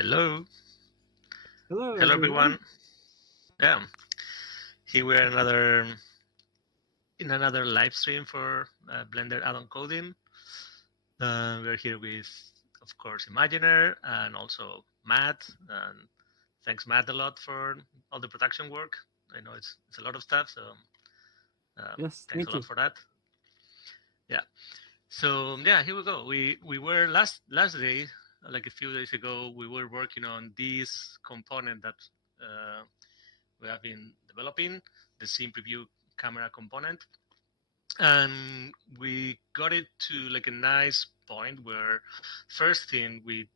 Hello, Hello, hello everyone. everyone. Yeah, here we are in another live stream for Blender add-on coding. We're here with, of course, Imaginer and also Matt. And thanks, Matt, a lot for all the production work. I know it's a lot of stuff, so Yes, thanks a thank lot you. for that. Yeah. So yeah, here we go. We were last day, like a few days ago, we were working on this component that uh, we have been developing, the scene preview camera component, and we got it to like a nice point where first thing we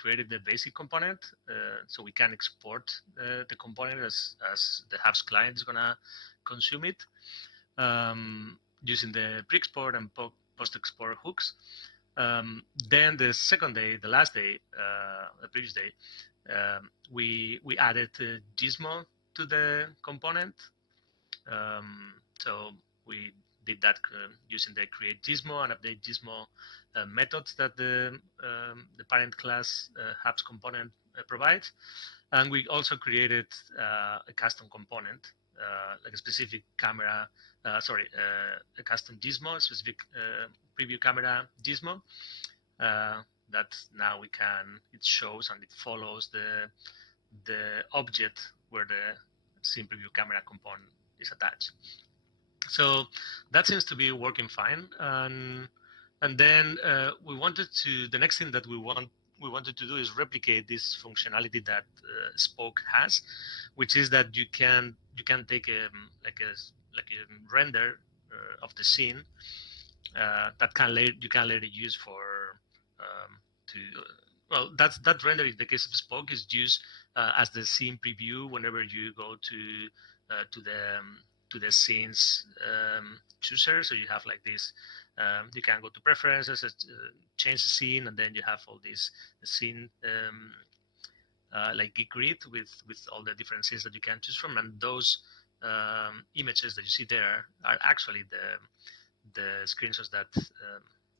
created the basic component, so we can export the component as the Hubs client is gonna consume it, using the pre-export and post-export hooks. Then the second day, the last day, the previous day, we added Gizmo to the component. So we did that using the create Gizmo and update Gizmo methods that the parent class Hubs component provides. And we also created a custom component, like a specific camera, a custom Gizmo, a specific preview camera Gizmo, that now it shows and it follows the object where the scene preview camera component is attached. So that seems to be working fine. And then we wanted to, the next thing that we wanted to do is replicate this functionality that Spoke has, which is that you can take a render of the scene that you can later use for to well, that render in the case of Spoke is used as the scene preview whenever you go to the scenes chooser. So you have like this. You can go to preferences, change the scene, and then you have all these scene like a grid with all the different scenes that you can choose from, and those images that you see there are actually the screenshots that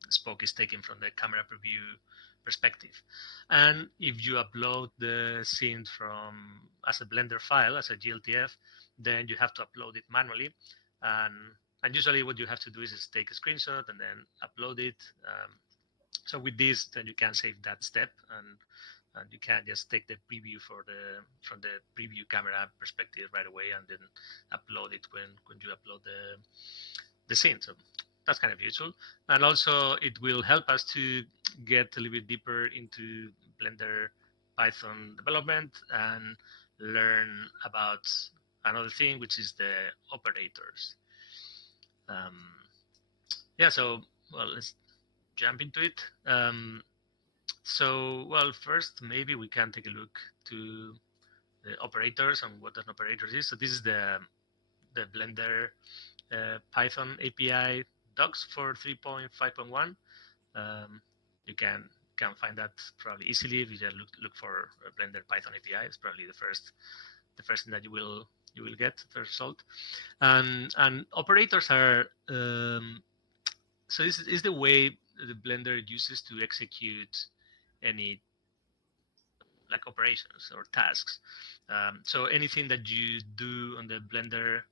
Spoke is taking from the camera preview perspective. And if you upload the scene from as a Blender file, as a GLTF, then you have to upload it manually. And and usually what you have to do is just take a screenshot and then upload it. So with this, then you can save that step, and you can just take the preview from the preview camera perspective right away, and then upload it when you upload the scene. So that's kind of useful, and also it will help us to get a little bit deeper into Blender Python development and learn about another thing, which is the operators. Um, yeah, so well, let's jump into it. So, well, first maybe we can take a look to the operators and what an operator is. So this is the Blender Python API docs for 3.5.1. Um, you can find that probably easily if you just look for Blender Python API. It's probably the first thing that you will get the result. And operators are so this is the way the Blender uses to execute any like operations or tasks. So anything that you do on the Blender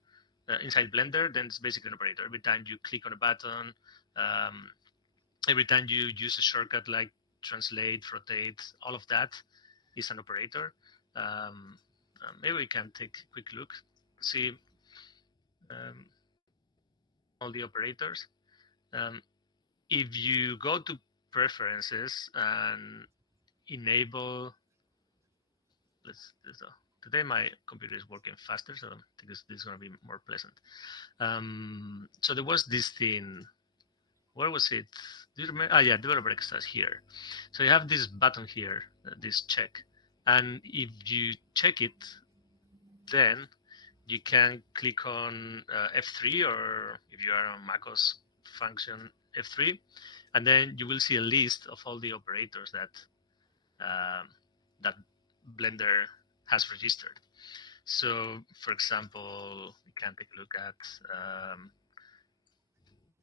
inside Blender, then it's basically an operator. Every time you click on a button, um, every time you use a shortcut like translate, rotate, all of that is an operator. Maybe we can take a quick look, see um, all the operators. Um, if you go to preferences and enable, today my computer is working faster, so I think this is going to be more pleasant. So there was this thing. Where was it? Do you remember? Ah, yeah, developer extras here. So you have this button here, this check, and if you check it, then you can click on F3, or if you are on macOS function F3, and then you will see a list of all the operators um, that Blender has registered. So, for example, we can take a look at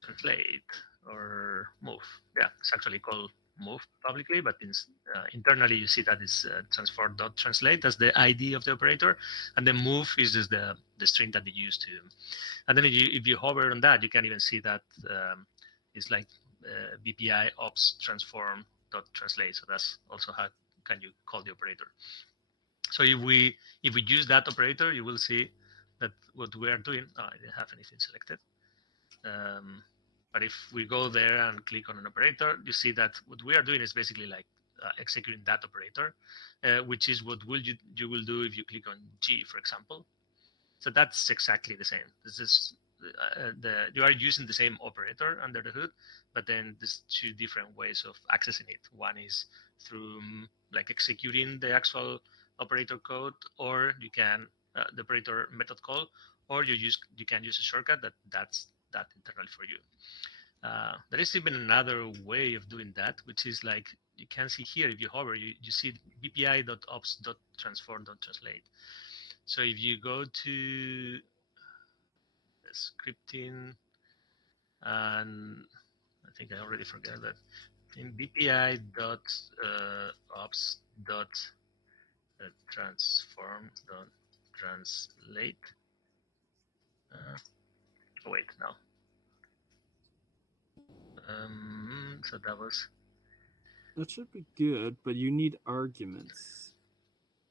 translate or move. Yeah, it's actually called move publicly, but internally you see that it's transform.translate. That's the ID of the operator, and then move is just the string that they use to. And then if you hover on that, you can even see that it's like BPI ops transform dot translate. So that's also how can you call the operator. So if we use that operator, you will see that what we are doing. Oh, I didn't have anything selected. Um, but if we go there and click on an operator, you see that what we are doing is basically like executing that operator, which is what will you will do if you click on G, for example. So that's exactly the same. This is you are using the same operator under the hood, but then there's two different ways of accessing it. One is through like executing the actual operator code, or you can the operator method call, or you can use a shortcut that's that internally for you. There is even another way of doing that, which is like you can see here if you hover, you see bpi.ops.transform.translate. So if you go to scripting, and I think I already forgot that in bpi dot ops dot transform dot translate. Uh, oh wait, no. So that was. That should be good, but you need arguments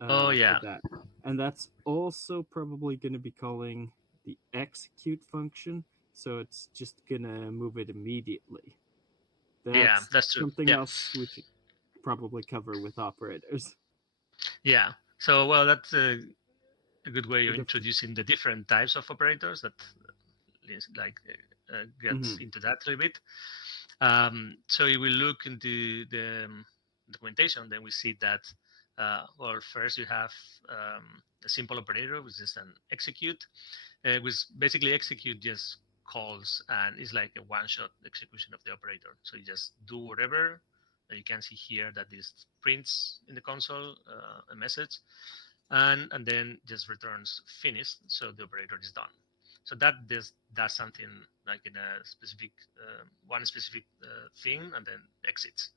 Oh for yeah, that. And that's also probably going to be calling the execute function, so it's just going to move it immediately. yeah, That's that's true. something Yeah, else we should probably cover with operators. yeah. So well, that's a good way of Like if, introducing the different types of operators that like gets mm-hmm, into that a little bit. So if we look into the documentation, then we see that, well, first you have a simple operator, which is an execute, which basically execute just calls and it's like a one-shot execution of the operator. So you just do whatever. You can see here that this prints in the console a message, and then just returns finished, so the operator is done. So that this does something like in a specific one specific thing, and then exits.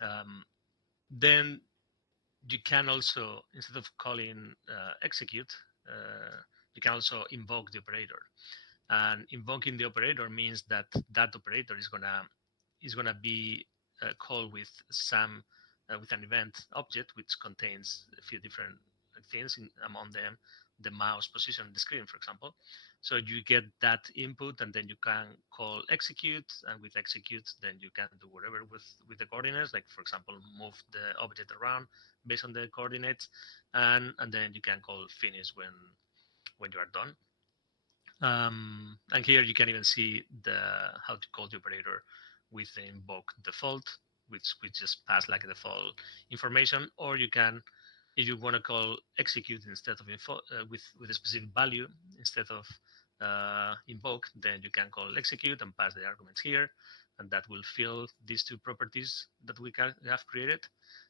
Um, then you can also, instead of calling execute, you can also invoke the operator. And invoking the operator means that that operator is gonna be called with some with an event object which contains a few different things, among them the mouse position on the screen, for example. So you get that input, and then you can call execute, and with execute, then you can do whatever with the coordinates, like for example, move the object around based on the coordinates, and then you can call finish when you are done. And here you can even see the how to call the operator with the invoke default, which just pass like a default information, or you can, if you want to call execute instead of info with a specific value instead of invoke, then you can call execute and pass the arguments here, and that will fill these two properties that we have created.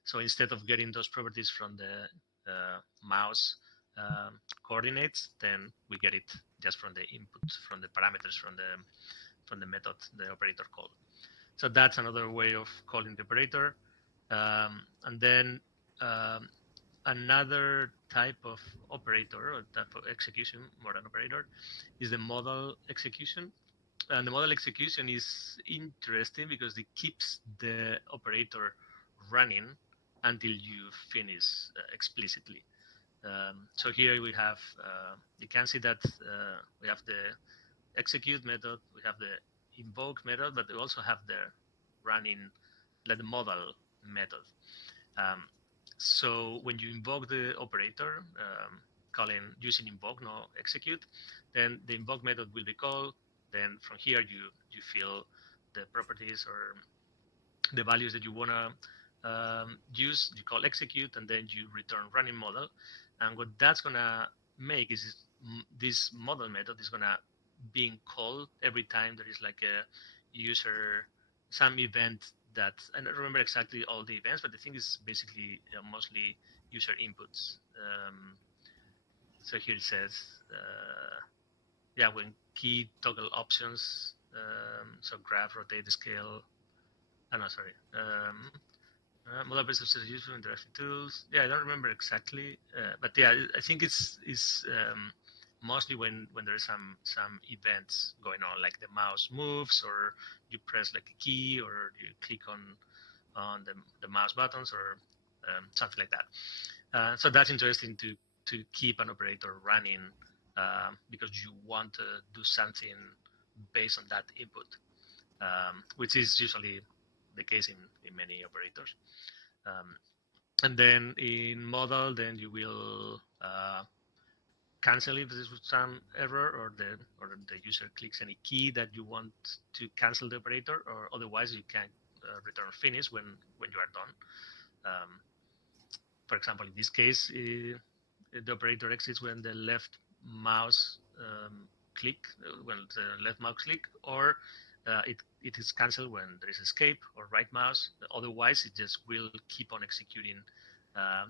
So instead of getting those properties from the mouse coordinates, then we get it just from the input, from the parameters, from the method, the operator call. So that's another way of calling the operator. And then um, another type of operator or type of execution, more than operator, is the modal execution. And the modal execution is interesting because it keeps the operator running until you finish explicitly. So here we have, you can see that we have the execute method, we have the invoke method, but we also have the running, like the modal method. Um, so when you invoke the operator, calling using invoke, no execute, then the invoke method will be called. Then from here you fill the properties or the values that you want to use. You call execute, and then you return running model. And what that's gonna make is this model method is gonna being called every time there is like a user, some event that I don't remember exactly all the events, but the thing is basically mostly user inputs. So here it says, yeah, when key toggle options, so graph, rotate, scale, no, sorry. Model-based substitution for interactive tools. Yeah, I don't remember exactly, but yeah, I think it's mostly when there's some events going on, like the mouse moves, or you press like a key, or you click on the mouse buttons, or something like that. So that's interesting to keep an operator running because you want to do something based on that input, which is usually the case in many operators. Um, and then in model, then you will cancel if there's some error, or the user clicks any key that you want to cancel the operator, or otherwise you can return finish when you are done. For example, in this case, the operator exits when the left mouse click, when the left mouse click, or it is cancelled when there is escape or right mouse. Otherwise, it just will keep on executing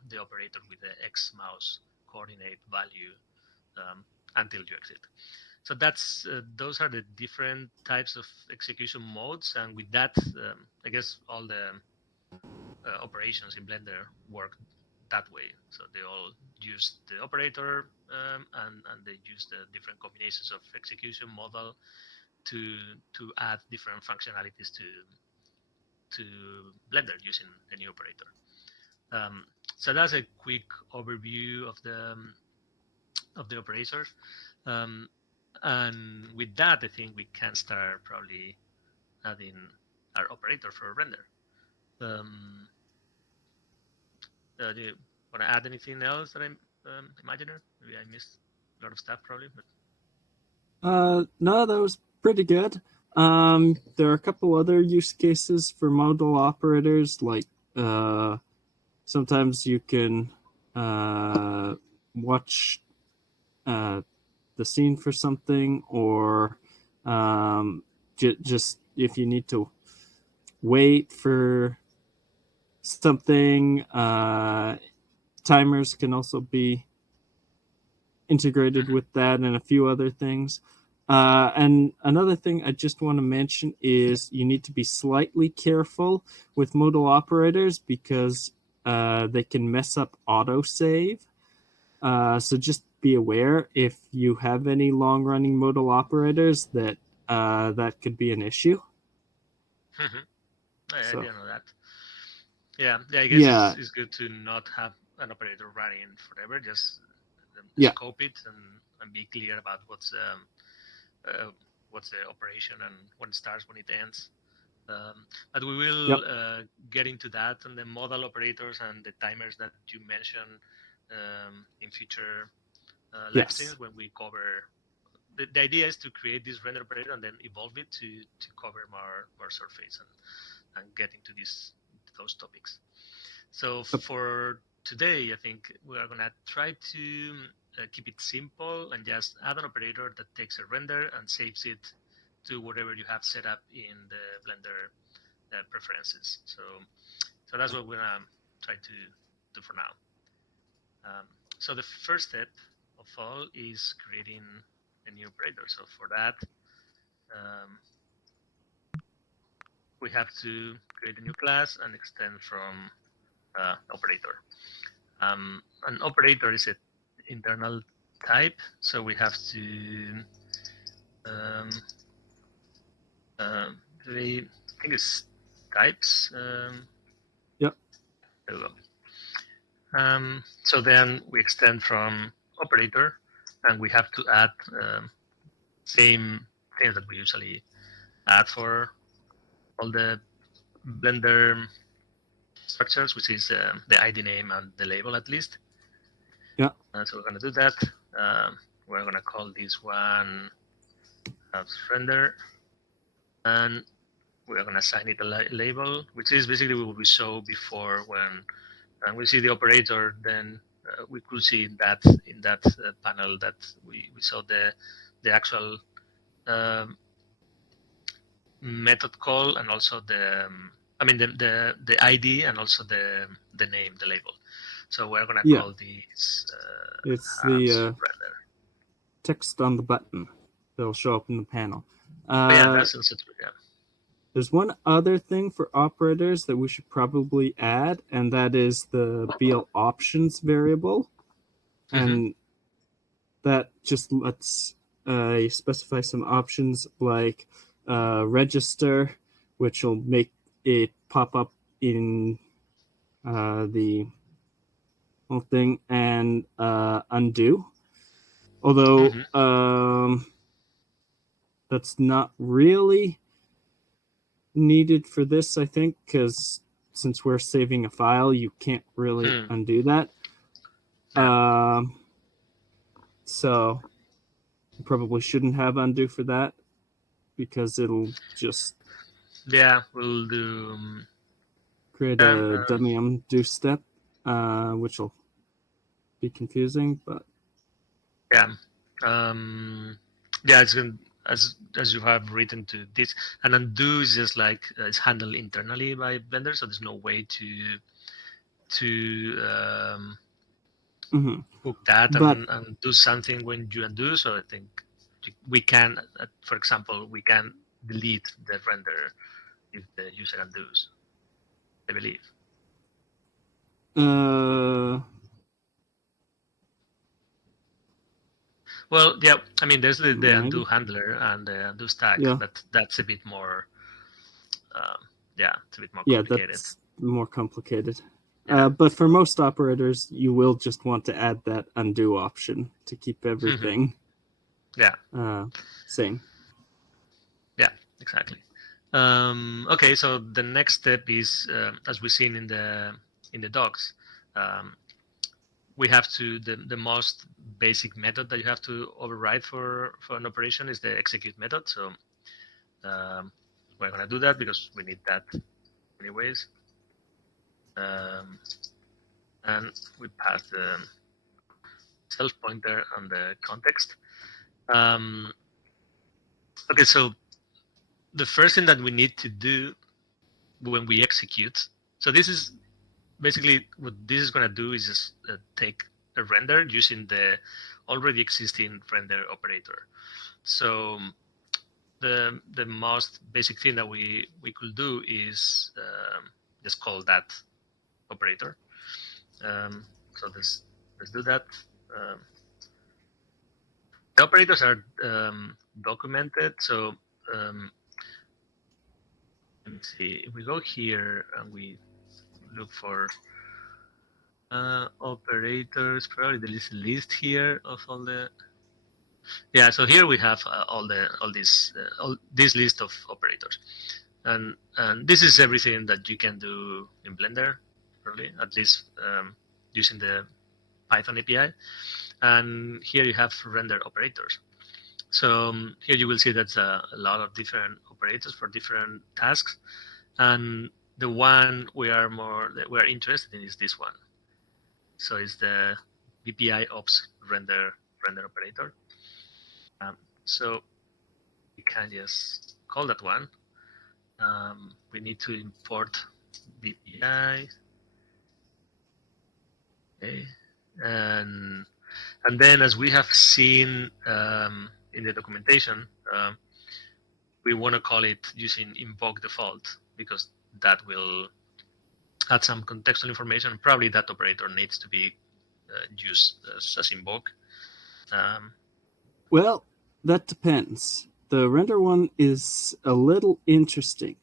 the operator with the X mouse coordinate value until you exit. So that's those are the different types of execution modes, and with that, I guess all the operations in Blender work that way. So they all use the operator, and they use the different combinations of execution model to add different functionalities to Blender using the new operator. So that's a quick overview of the operators. Um, and with that, I think we can start probably adding our operator for render. Um, do you want to add anything else that I'm imagining? Maybe I missed a lot of stuff probably, but No, that was pretty good. There are a couple other use cases for modal operators, like sometimes you can watch uh, the scene for something, or just if you need to wait for something. Timers can also be integrated mm-hmm. with that, and a few other things. And another thing I just want to mention is you need to be slightly careful with modal operators because they can mess up autosave. So just be aware if you have any long running modal operators that that could be an issue. Mm-hmm. I So didn't know that. Yeah, yeah. I guess yeah, it's good to not have an operator running forever. Just yeah, scope it and be clear about what's the operation and when it starts, when it ends. But we will yep, get into that and the modal operators and the timers that you mentioned in future live yes, streams when we cover. The idea is to create this render operator and then evolve it to cover more surface and get into those topics. So yep, for today, I think we are gonna try to keep it simple and just add an operator that takes a render and saves it to whatever you have set up in the Blender preferences. So that's what we're gonna try to do for now. So the first step of all is creating a new operator. So for that, um, we have to create a new class and extend from operator. An operator is an internal type, so we have to um, I think it's types. yep, There we go. So then we extend from operator, and we have to add same things that we usually add for all the Blender structures, which is the ID name and the label at least. yep, So we're going to do that. We're going to call this one as render, and we're going to assign it a label, which is basically what we saw before when we see the operator, then we could see in that panel that we saw the actual um, method call and also I mean the ID and also the name, the label. So we're gonna yeah. call these It's the as render. text on the button that'll show up in the panel. Oh yeah, Uh, that's also true. Yeah. There's one other thing for operators that we should probably add, and that is the BL options variable. Mm-hmm. And that just lets you specify some options like register, which will make it pop up in the whole thing, and undo. Although Mm-hmm. that's not really needed for this, I think, because since we're saving a file, you can't really Hmm. undo that. Yeah. Um, so you probably shouldn't have undo for that because it'll just Yeah. We'll do. create And a dummy undo step, which will be confusing. But yeah. Um, yeah. It's going as you have written to this, and undo is just like it's handled internally by Blender, so there's no way to mhm. hook that but and do something when you undo. So I think we can, for example, we can delete the render if the user undoes. I believe. uh, Well, yeah. I mean, there's the undo maybe handler and the undo stack, yeah, but that's a bit more. Yeah, it's a bit more yeah, complicated. that's more complicated. Yeah. But for most operators, you will just want to add that undo option to keep Hmm. everything Yeah. uh, same. Yeah. Exactly. Okay. So the next step is, as we've seen in the docs, um, we have to the most basic method that you have to override for an operation is the execute method. So we're gonna do that because we need that anyways. Um, and we pass the self pointer and the context. Um, okay, so the first thing that we need to do when we execute, so this is basically what this is gonna do is just take a render using the already existing render operator. So the most basic thing that we could do is just call that operator. So let's do that. Um, the operators are documented. So um, let me see. If we go here and we look for operators, probably there is a list here of all the. Yeah, so here we have all this list of operators, and this is everything that you can do in Blender, really, at least using the Python API. And here you have render operators. So here you will see that's a lot of different operators for different tasks, and the one we are interested in is this one. So it's the BPI ops render operator. So we can just call that one. We need to import BPI, okay, and and then as we have seen in the documentation, we want to call it using invoke default because that will add some contextual information. Probably that operator needs to be used as invoke. Um, Well, that depends. The render one is a little interesting.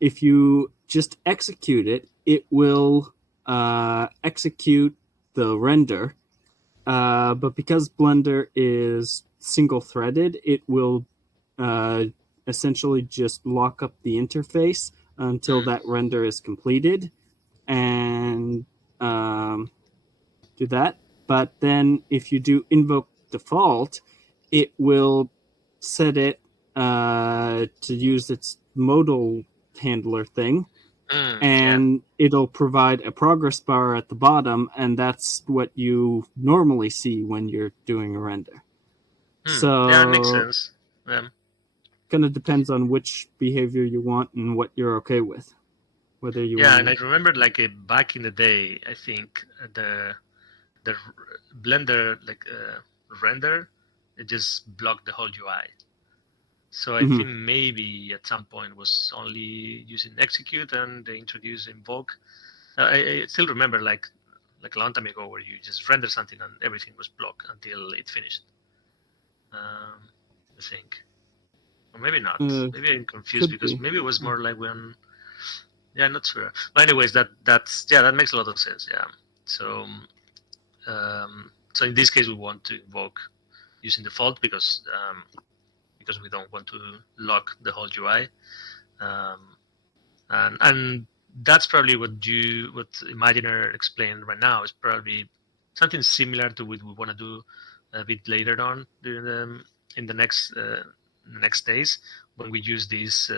If you just execute it, it will execute the render. But because Blender is single threaded, it will uh, essentially just lock up the interface until mm, that render is completed and um, do that. But then if you do invoke default, it will set it to use its modal handler thing, yeah. and it'll provide a progress bar at the bottom, and that's what you normally see when you're doing a render. Yeah, it makes So sense. Um, kind of depends on which behavior you want and what you're okay with, whether you yeah, want and I to. remember like back in the day, I think the Blender render it just blocked the whole UI. So I think maybe at some point was only using execute, and they introduced invoke. I still remember like a long time ago where you just render something and everything was blocked until it finished. I think, or maybe not. Maybe I'm confused Could because be. maybe it was more like when. Yeah, not sure. But anyways, that's yeah, that makes a lot of sense. Yeah. So so in this case, we want to invoke using default because we don't want to lock the whole UI. Um, and that's probably what Imaginer explained right now is probably something similar to what we want to do a bit later on during in the next days when we use this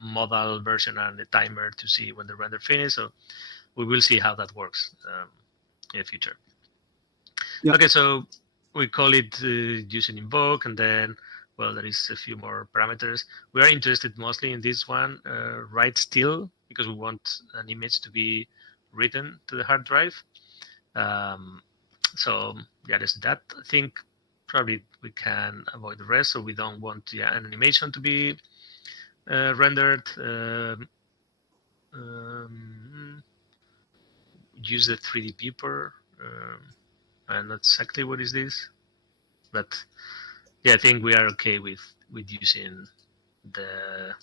modal version and the timer to see when the render finishes. So we will see how that works in the future. Yeah. Okay, so we call it using invoke, and then well, there is a few more parameters. We are interested mostly in this one, write still, because we want an image to be written to the hard drive. Um, so yeah, there's that. I think probably we can avoid the rest, so we don't want an animation to be rendered. Um, use the 3D viewer. I'm not exactly what is this, but yeah, I think we are okay with using the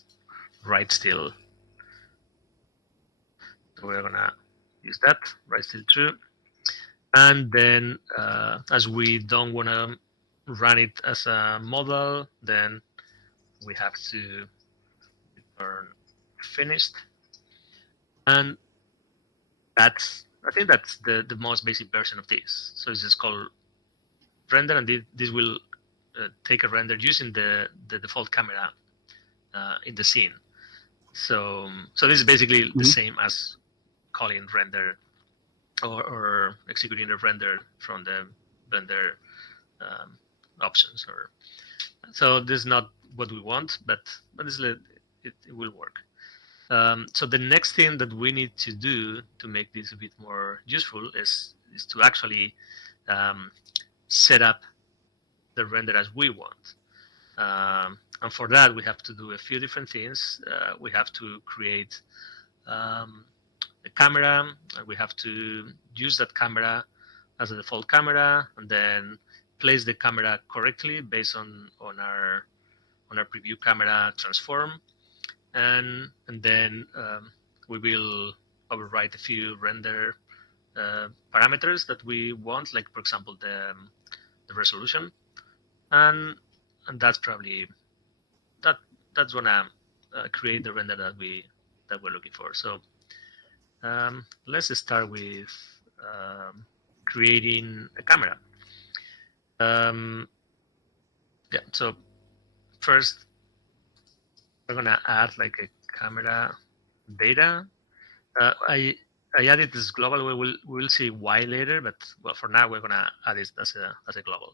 write still. So we're gonna use that write still true, and then as we don't want to run it as a model, then we have to return finished, and that's I think that's the most basic version of this. So it's just called render, and this will take a render using the default camera in the scene. So this is basically the same as calling render or executing a render from the Blender um, options. Or so this is not what we want, but it will work. So the next thing that we need to do to make this a bit more useful is to actually um, set up the render as we want. And for that, we have to do a few different things. We have to create um, a camera, and we have to use that camera as a default camera, and then place the camera correctly based on our preview camera transform, and then we will override a few render parameters that we want, like for example the resolution, and and that's probably that that's gonna create the render that we're looking for. So let's start with creating a camera. Um, yeah, so first we're gonna add like a camera data. I added this global. We will see why later, but well, for now we're gonna add it as a global.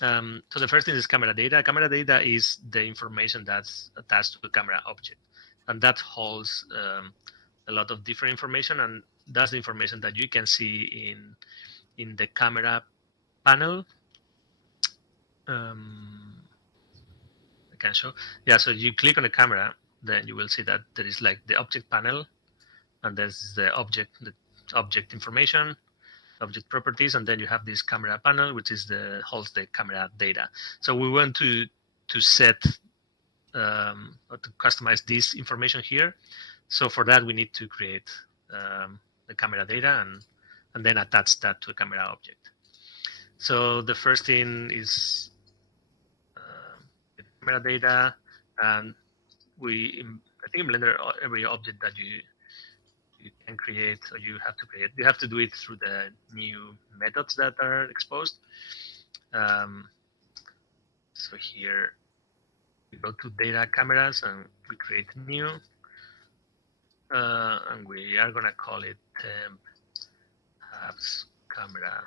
So the first thing is camera data. Camera data is the information that's attached to the camera object, and that holds a lot of different information, and that's the information that you can see in the camera panel. Um, I can show. Yeah, so you click on the camera, then you will see that there is like the object panel, and there's the object information, object properties, and then you have this camera panel, which is the holds the camera data. So we want to set or to customize this information here. So for that, we need to create the camera data and then attach that to a camera object. So the first thing is camera data, and I think in Blender, every object that you can create or you have to create, you have to do it through the new methods that are exposed. Um, so here we go to data cameras and we create new, and we are gonna call it temp apps camera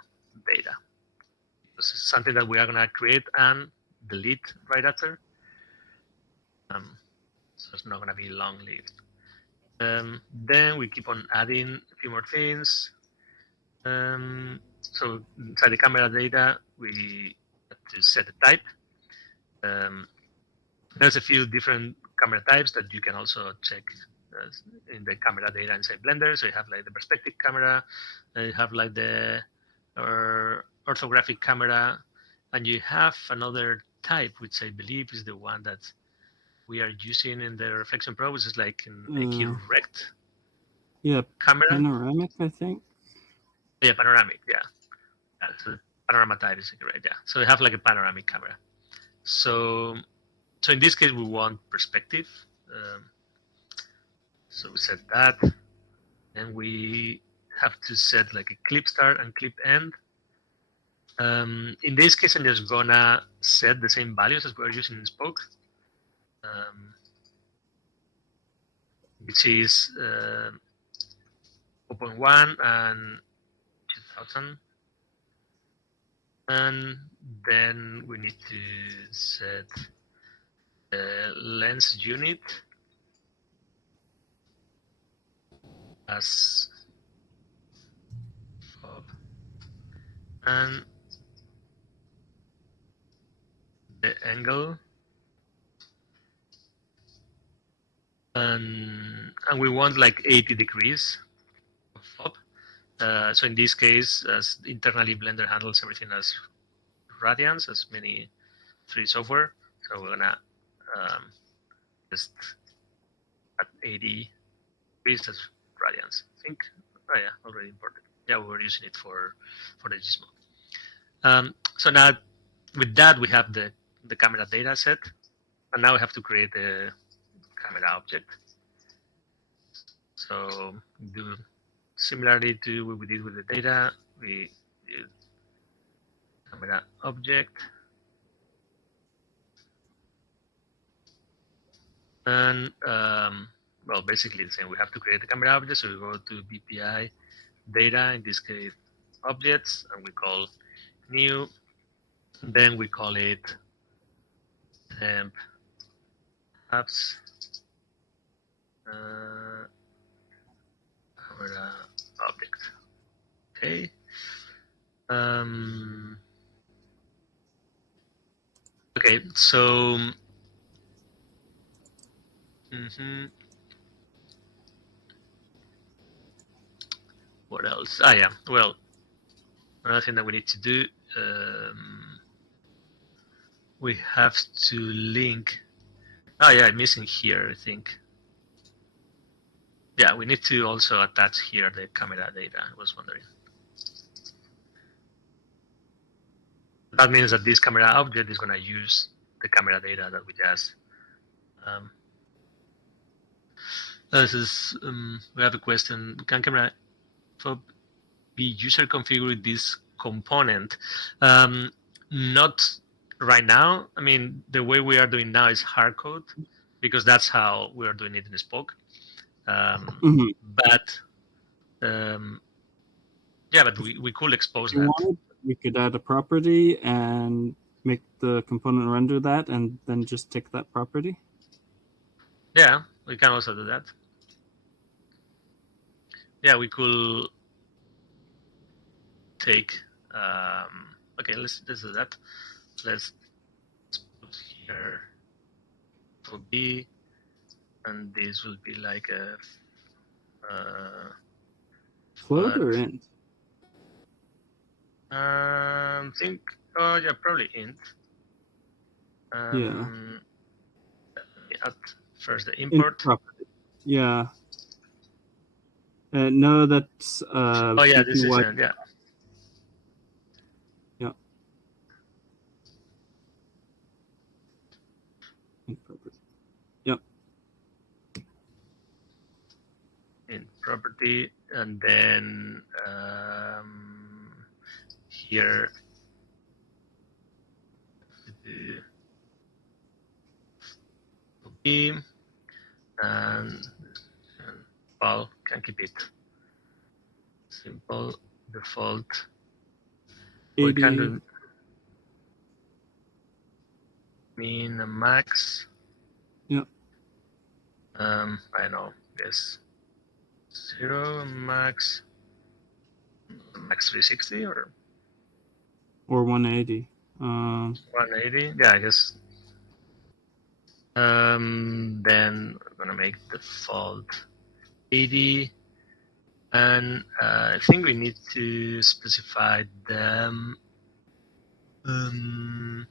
data. This is something that we are gonna create and delete right after. So it's not gonna be long lived. Then we keep on adding a few more things. So inside the camera data, we have to set a type. Um, There's a few different camera types that you can also check in the camera data inside Blender. So you have like the perspective camera, you have like the orthographic camera, and you have another type, which I believe is the one that we are using in the Reflection Pro, which is like an AQ Rect Yeah, camera. panoramic, I think. Yeah, panoramic. Yeah, so panorama type is right. Yeah, so we have like a panoramic camera. So so in this case, we want perspective. Um, so we set that, and we have to set like a clip start and clip end. In this case, I'm just gonna set the same values as we're using in Spoke, um, which is 0.1 and 2000. And then we need to set the lens unit as fob and the angle, and we want like 80 degrees of fob. So in this case, as internally Blender handles everything as radians, as many 3D software, so we're gonna um, just at 80 degrees as radians. I think, oh yeah, already imported. Yeah, we were using it for the Gizmo. So now with that, we have the camera data set, and now we have to create a camera object. So do similarly to what we did with the data, we do camera object, and well, basically the same. We have to create a camera object, so we go to BPI data, in this case objects, and we call new. Then we call it temp apps camera object. Okay. Okay, so what else? Ah, yeah. Well, another thing that we need to do, we have to link. Oh, yeah, I'm missing here, I think. Yeah, we need to also attach here the camera data. I was wondering. That means that this camera object is going to use the camera data that we just. This is we have a question. Can camera be user configured this component? Not right now. I mean, the way we are doing now is hard code because that's how we are doing it in Spoke. But yeah, but we could expose that. Wanted, we could add a property and make the component render that, and then just take that property. Yeah, we can also do that. Yeah, we could take. Okay, let's do that. Let's put here for B, and this will be like a float or int. Think. Oh yeah, probably int. Yeah. Add first the import. Property. Yeah. No, that's. Oh yeah, this is yeah. Yeah. Int property. Yep. Int property, and then here. Copy and Paul can keep it simple default. 80. We can do min and max. Yep. I know this 0 max 360 or 180. 180. Yeah, I guess. Then I'm gonna make default 80, and I think we need to specify them the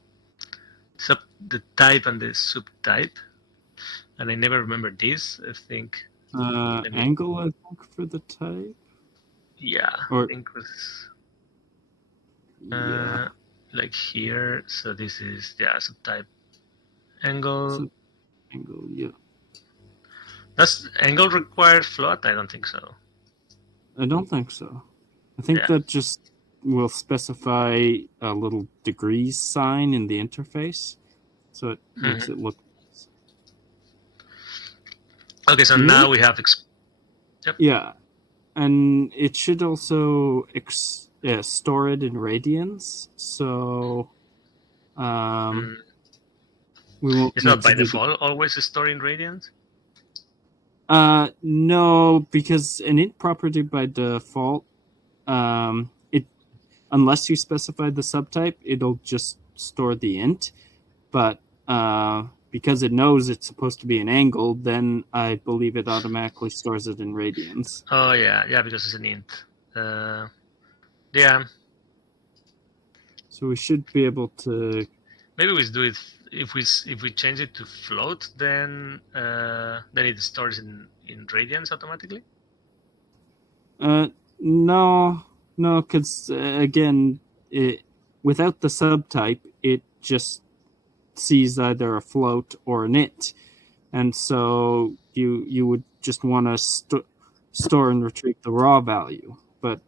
type and the subtype. And I never remember this. I think maybe Angle, I think, for the type. yeah, I Or think it was yeah, like here. So this is subtype angle. so angle. Yeah, Does angle require float? I don't think so. I don't think so. I think Yeah. that just will specify a little degrees sign in the interface, so it makes Mhm. it look nice. Okay, so And now maybe we have yep. yeah, and it should also store it in radians, so um, Mm. we won't It's need not to by do the. default always stored in radians. No, because an int property by default, it unless you specify the subtype, it'll just store the int. But because it knows it's supposed to be an angle, then I believe it automatically stores it in radians. Oh yeah, because it's an int. Yeah, So we should be able to. maybe we do it if we change it to float, then it stores in radians automatically. Uh, no, no, because again, without the subtype, it just sees either a float or an int, and so you would just want to store and retrieve the raw value. But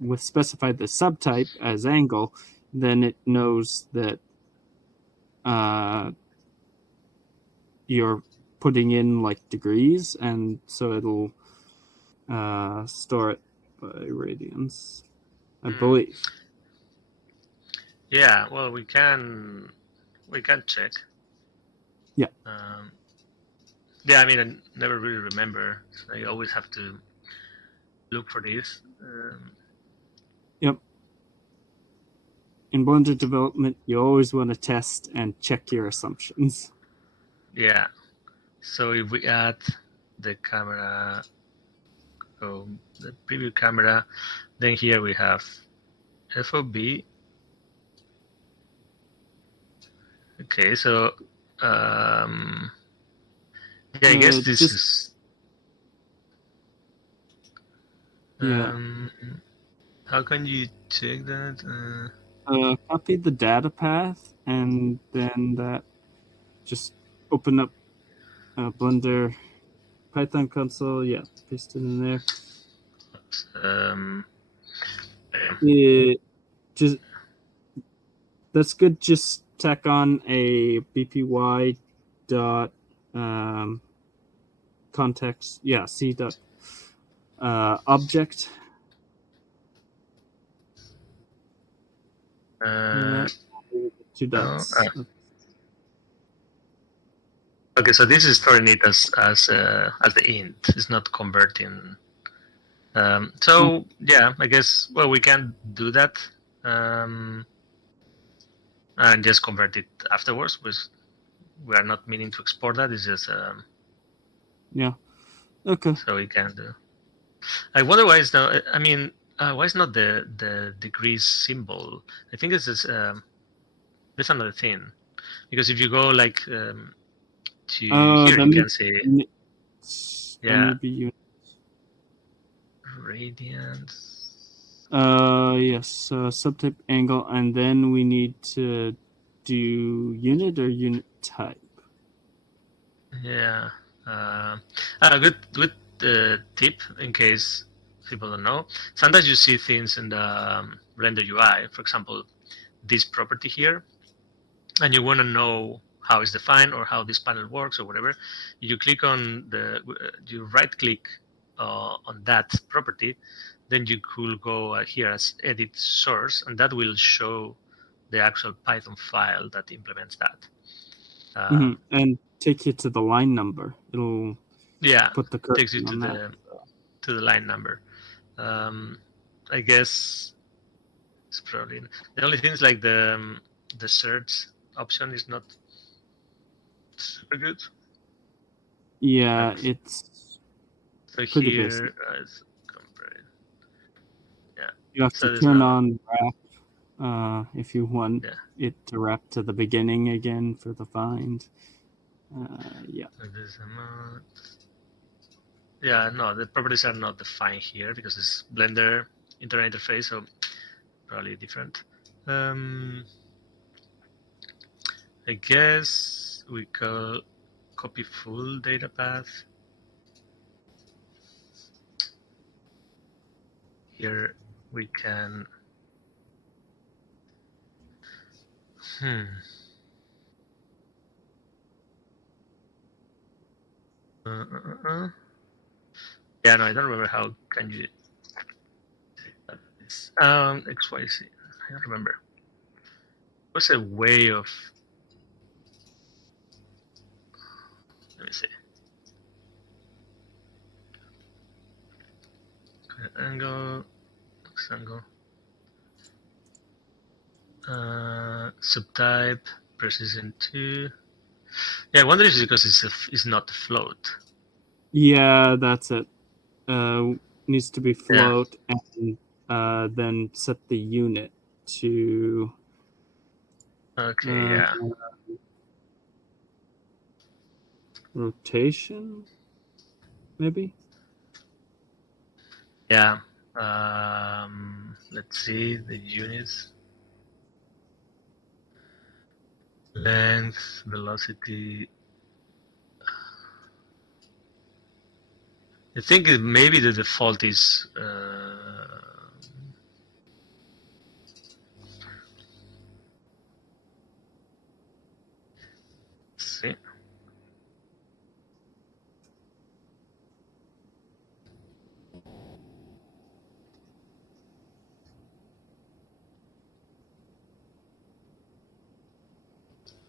with specified the subtype as angle, then it knows that uh, you're putting in like degrees, and so it'll store it by radians, I Hmm. believe. Yeah, well, we can check. Yeah. Um, yeah, I mean, I never really remember. So I always have to look for this. Yep. In Blender development, you always want to test and check your assumptions. Yeah. So if we add the camera, the preview camera, then here we have FOB. Okay, so yeah, I guess this Just is yeah. um, how can you check that? Copy the data path, and then that just open up Blender Python console. Yeah, paste it in there. Um, It just that's good. Just tack on a bpy dot context. Yeah, c dot object. uh, Two no, dots. okay, so this is storing it as the int. It's not converting. So yeah, I guess well we can do that um, and just convert it afterwards. Because we are not meaning to export that. It's just Yeah. Okay. so we can do. I wonder why it's not. I mean, why is not the degrees symbol? I think it's just, that's another thing because if you go like to here, That you may can say that yeah may be unit. radians. Yes. Subtype angle, and then we need to do unit or unit type. Yeah. Good tip in case people don't know. Sometimes you see things in the render UI. For example, this property here, and you want to know how it's defined or how this panel works or whatever. You click on you right click on that property, then you could go here as edit source, and that will show the actual Python file that implements that. And take you to the line number. It'll Yeah, put the takes you cursor on that. to the line number. Um, I guess it's probably the only thing is like the search option is not super good. Yeah, And it's so pretty basic. here, yeah. You have to So there's turn no, on wrap if you want yeah. it to wrap to the beginning again for the find. Yeah. There's amount. Yeah, no, the properties are not defined here because it's Blender internet interface, so probably different. I guess we call copy full data path. Here we can. Hmm. Yeah, no, I don't remember how can you. It's XYZ. I don't remember. What's a way of? Let me see. Angle, angle. Subtype precision 2. Yeah, I wonder if it's because it's not a float. Yeah, that's it. Needs to be Yeah. float and then set the unit to Okay. uh, Yeah. rotation, maybe. Yeah. Let's see the units: length, velocity. I think maybe the default is. Let's see.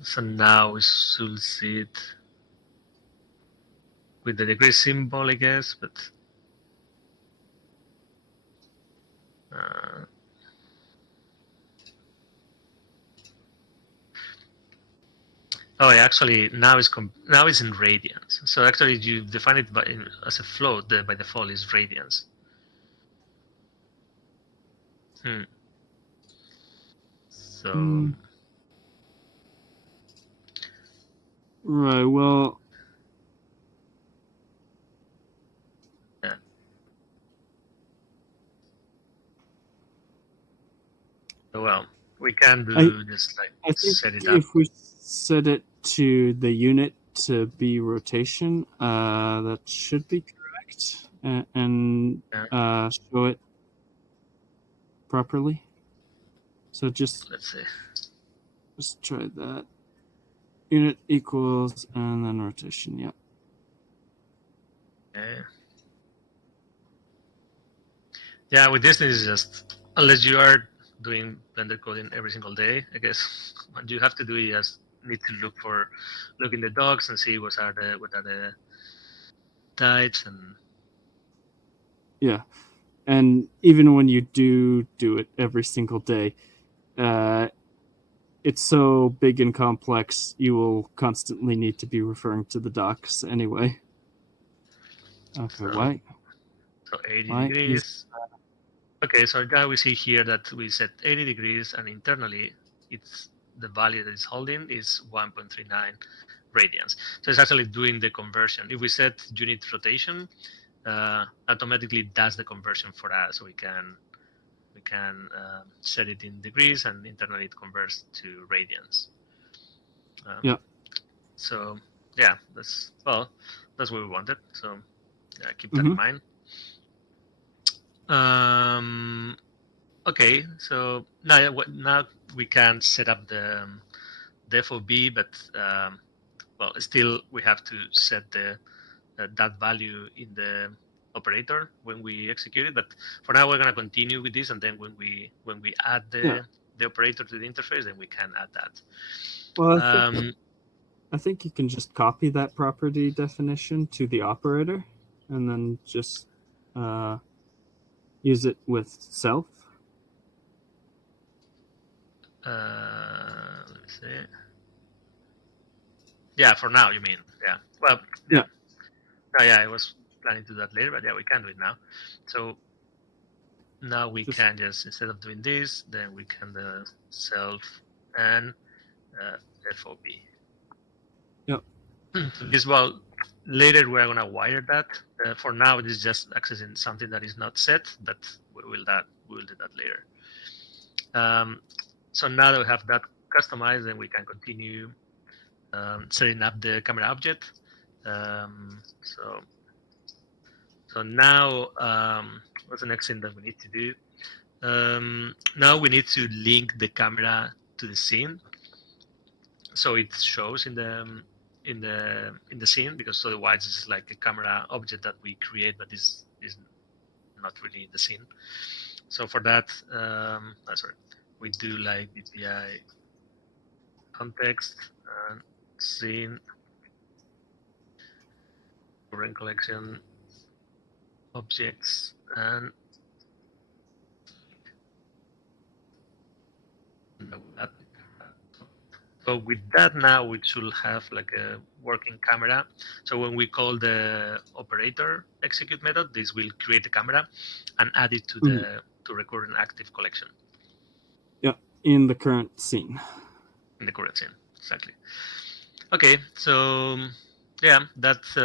So now we should see it with the degree symbol, I guess, but. Uh, Oh, yeah, actually, now it's in radians. So actually, you define it as a float. By default is radians. Hmm. So Mm, right. Well, yeah, so, well, we can I do just like I think set it up. if we set it to the unit to be rotation, that should be correct, and Yeah, show it properly. So let's see. just try that. Unit equals and then rotation. Yeah. Okay. Yeah, with this is just unless you are doing Blender coding every single day, I guess what you have to do is just need to look in the docs and see what are the types and Yeah. And even when you do it every single day, uh, it's so big and complex, you will constantly need to be referring to the docs anyway. Okay, so why? 80 Why is degrees. Okay, so now we see here that we set 80 degrees and internally it's the value that it's holding is 1.39 radians. So it's actually doing the conversion. If we set unit rotation, automatically does the conversion for us. So we can set it in degrees and internally it converts to radians. Um, yeah? so yeah, that's what we wanted. So yeah, keep that in Mm-hmm. mind. Um, Okay, so now we can set up the FOB, but well, still we have to set the that value in the operator when we execute it. But for now, we're gonna continue with this, and then when we add Yeah. the operator to the interface, then we can add that. Well, Um, I think you can just copy that property definition to the operator, and then just uh, use it with self. let me see. Yeah, for now, you mean? Yeah. Well, yeah. Yeah, No, yeah, I was planning to do that later, but yeah, we can do it now. So now we just can just, instead of doing this, then we can self and FOB. yeah. So this, well, later we're gonna wire that. For now, it is just accessing something that is not set, but we will do that later. Um, so now that we have that customized, then we can continue setting up the camera object. So now, what's the next thing that we need to do? Now we need to link the camera to the scene, so it shows in the scene, because otherwise it's like a camera object that we create, but this is not really the scene. So for that, sorry, we do like BPI context and scene current collection objects and that. So with that now we should have like a working camera. So when we call the operator execute method, this will create the camera and add it to mhm. the to recurrent active collection Yeah, in the current scene. in the current scene. Exactly. Okay, so yeah, that's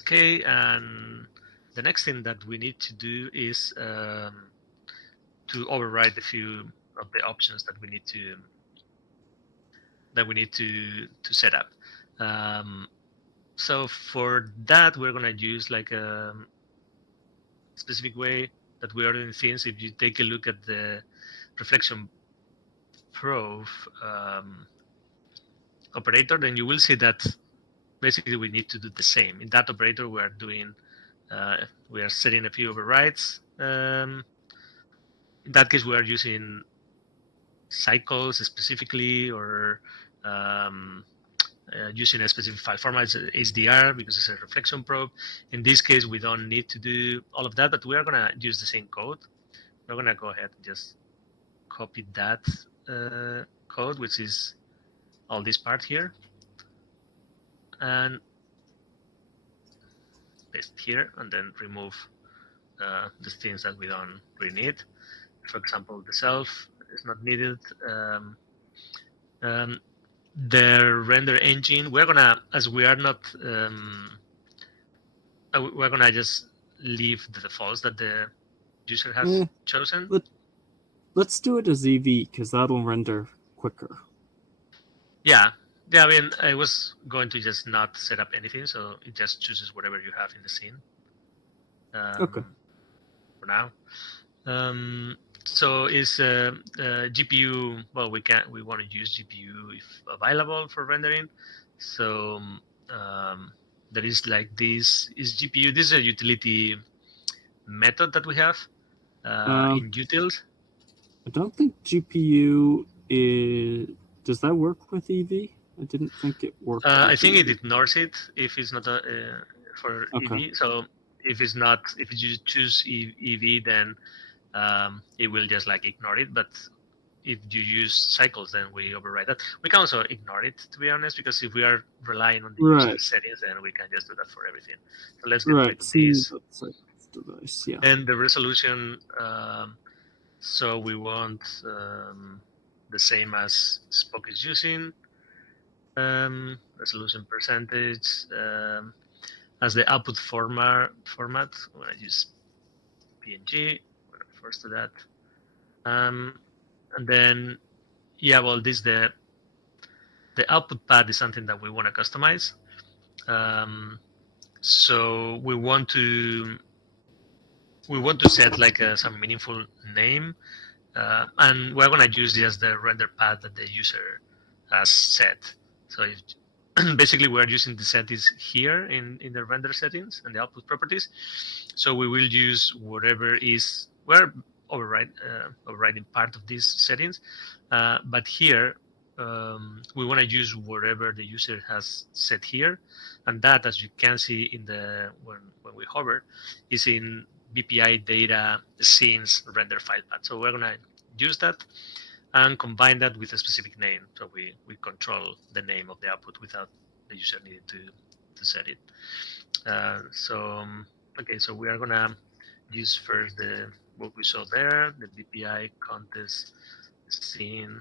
okay. And the next thing that we need to do is to override a few of the options that we need to set up. Um, so for that, we're gonna use like a specific way that we are doing things. If you take a look at the reflection probe operator, then you will see that basically we need to do the same. In that operator, we are setting a few overrides. In that case, we are using cycles specifically, or um, using a specific file format, HDR, because it's a reflection probe. In this case, we don't need to do all of that, but we are going to use the same code. We're going to go ahead and just copy that code, which is all this part here, and paste here, and then remove the things that we don't really need. For example, the self is not needed. Um, the render engine, we're gonna, as we are not, we're gonna just leave the defaults that the user has Eh, chosen. let, let's do it as EV because that'll render quicker. Yeah, yeah. I mean, I was going to just not set up anything, so it just chooses whatever you have in the scene Okay. for now. So is GPU? Well, we want to use GPU if available for rendering. So there is like this is GPU. This is a utility method that we have Um, in utils. I don't think GPU is. Does that work with EV? I didn't think it worked I with think it EV. ignores it if it's not for Okay. EV. So if it's not, if you choose EV, then it will just like ignore it. But if you use cycles, then we override that. We can also ignore it, to be honest, because if we are relying on the user Right. settings, then we can just do that for everything. So let's get rid Right. of See, this. that's like device. Yeah. And the resolution, so we want the same as Spock is using. Resolution percentage. As the output format, I'm gonna use PNG. We're gonna first do that. And then, yeah, well, this the output path is something that we want to customize. Um, so we want to set like some meaningful name, and we're gonna use just the render path that the user has set. So if, basically we're using the settings here in the render settings and the output properties. So we will use whatever is we're overriding part of these settings, but here we want to use whatever the user has set here, and that, as you can see in the when we hover, is in BPI data scenes render file path. So we're gonna use that, and combine that with a specific name. So we control the name of the output without the user needing to set it. Okay, so we are gonna use first the what we saw there, the BPI contest scene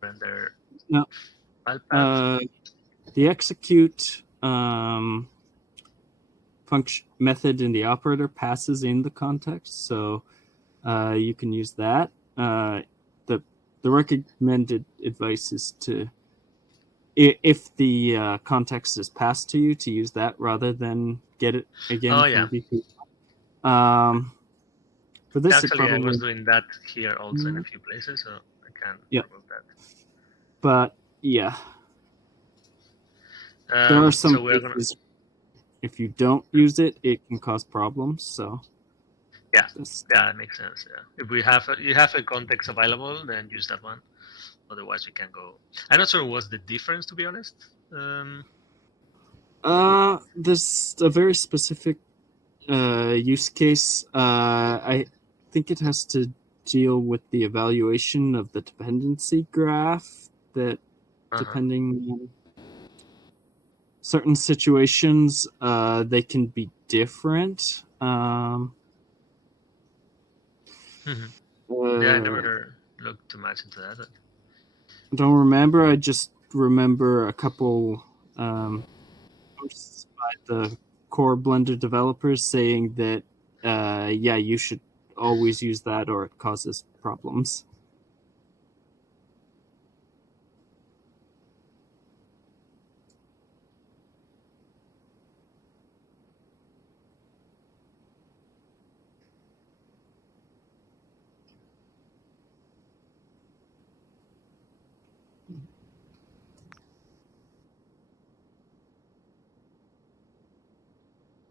render No, file path. the execute function method in the operator passes in the context, so you can use that. The recommended advice is to, if the context is passed to you, to use that rather than get it again Oh from yeah, BP. For this, it actually I was probably, doing that here also in a few places, so I can yeah, remove that. but yeah, there are some So we're gonna, cases if you don't use it, it can cause problems. So yeah, just yeah, it makes sense. Yeah, if we have you have a context available, then use that one. Otherwise, we can go. I'm not sure what's the difference, to be honest. there's a very specific use case. I think it has to deal with the evaluation of the dependency graph that, Uh-huh. depending on certain situations, they can be different. Hmm. Yeah, I Uh, never looked too much into that. But I don't remember. I just remember a couple posts by the core Blender developers saying that, yeah, you should always use that or it causes problems.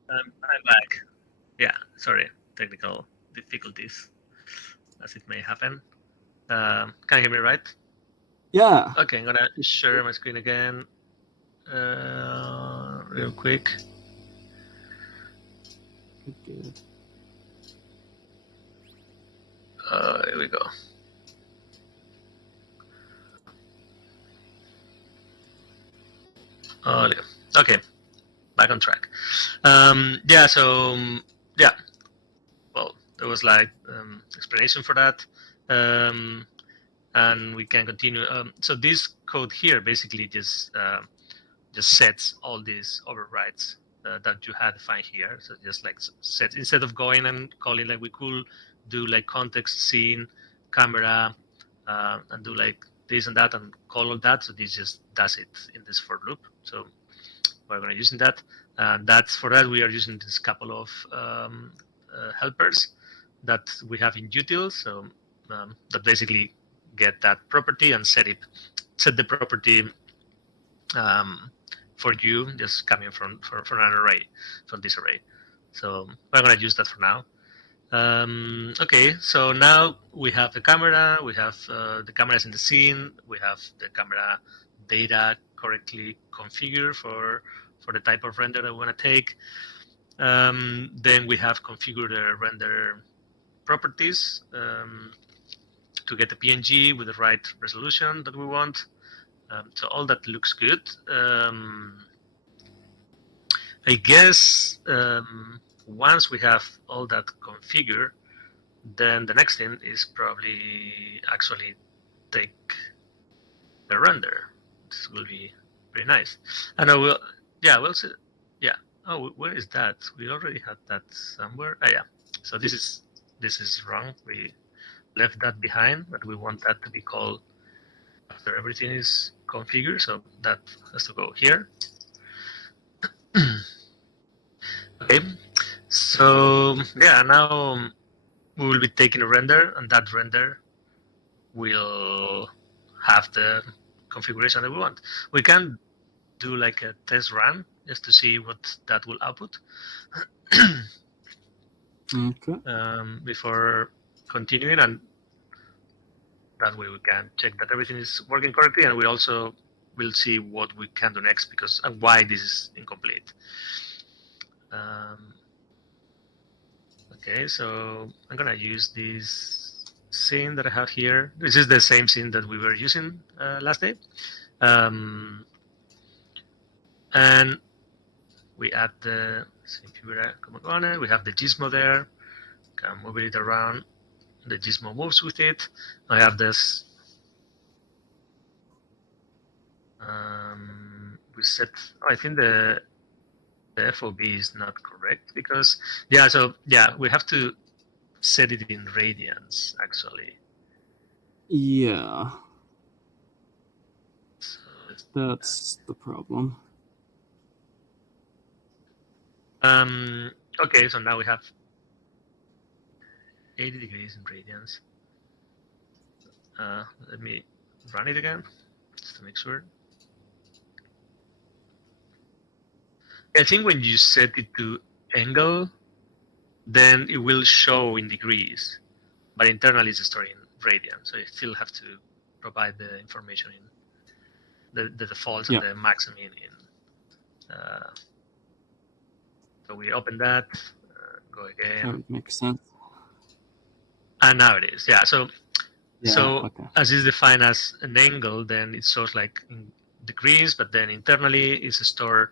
I'm back. Yeah, sorry, technical difficulties, as it may happen. Can you hear me right? Yeah. Okay, I'm gonna share my screen again, real quick. Good. Here we go. Oh, yeah. Okay, back on track. Yeah, so yeah, well, there was like explanation for that, and we can continue. So this code here basically just sets all these overrides that you had defined here. So just like set, instead of going and calling, like we could do like context, scene, camera, and do like this and that and call all that. So this just does it in this for loop. So we're going to using that. And that's for that we are using this couple of helpers that we have in utils. So that basically get that property and set the property um, for you, just coming from an array, from this array. So we're going to use that for now. Okay, so now we have the camera, we have the cameras in the scene, we have the camera data correctly configured for the type of render that we want to take. Then we have configured the render properties to get the PNG with the right resolution that we want. So all that looks good. I guess once we have all that configured, then the next thing is probably actually take the render. This will be pretty nice. I know we'll, yeah, we'll see. Yeah. Oh, where is that? We already had that somewhere. Ah, yeah. So this is wrong. We left that behind, but we want that to be called after everything is configured. So that has to go here. Okay. So yeah, now we will be taking a render, and that render will have the configuration that we want. We can do like a test run just to see what that will output Okay. before continuing, and that way we can check that everything is working correctly, and we also will see what we can do next because and why this is incomplete. Okay, so I'm gonna use this scene that I have here. This is the same scene that we were using last day. And we add the Simpura component. We have the gizmo there. Can move it around. The gizmo moves with it. I have this. We set. Oh, I think the FOB is not correct because we have to set it in radians actually. Yeah, So that's the problem. Okay, so now we have 80 degrees in radians. Let me run it again just to make sure. I think when you set it to angle, then it will show in degrees, but internally it's stored in radians. So you still have to provide the information in the defaults and the maximum in. So we open that, go again. That would make sense. And now it is, yeah. So Okay. as is defined as an angle, then it shows like in degrees, but then internally it's stored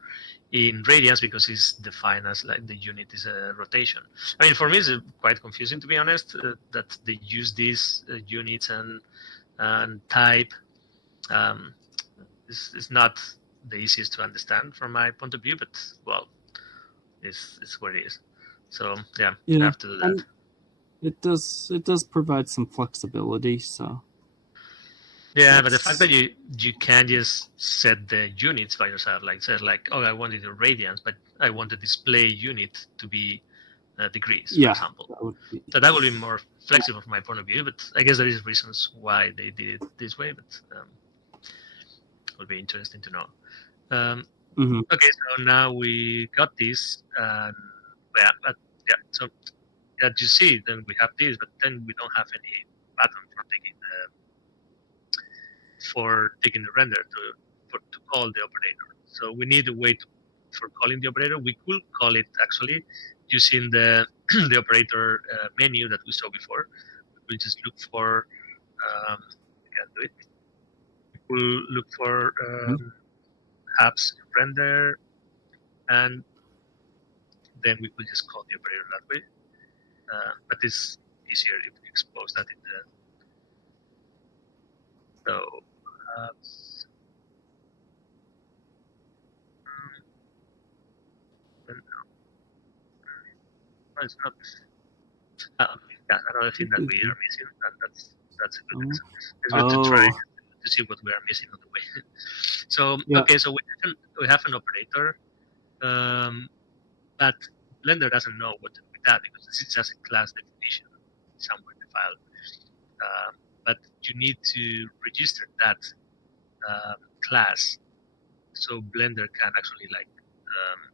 in radians because it's defined as like the unit is a rotation. I mean, for me, it's quite confusing to be honest that they use these units and type. It's not the easiest to understand from my point of view, but well, it's what it is. So yeah, you have to do that. And it does provide some flexibility, so. Yeah, but the fact that you can just set the units by yourself, like says like, oh, I wanted a radians, but I want the display unit to be degrees, for example. So that would be more flexible from my point of view. But I guess there is reasons why they did it this way. But it would be interesting to know. Okay, so now we got this. So that you see, then we have this, but then we don't have any button for taking the render to call the operator. So we need a way for calling the operator. We could call it actually using the the operator menu that we saw before. We will just look for we can do it. We will look for apps render, and then we could just call the operator that way. But it's easier if we expose that in the so it's not. Another thing that we are missing, and that's a good example. It's good to try to see what we are missing on the way. So okay, so we have an operator, but Blender doesn't know what to do with that because it's just a class definition somewhere in the file. But you need to register that class so Blender can actually like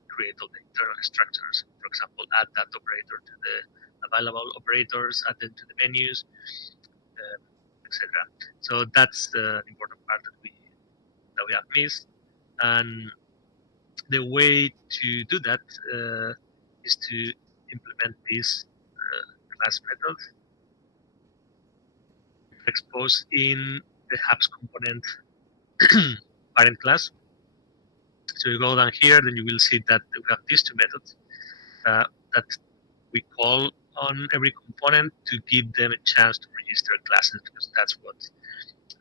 create all the internal structures. For example, add that operator to the available operators, add them to the menus, etc. So that's the important part that we have missed. And the way to do that is to implement this class method exposed in the hubs component parent class. So you go down here, then you will see that we have these two methods that we call on every component to give them a chance to register classes because that's what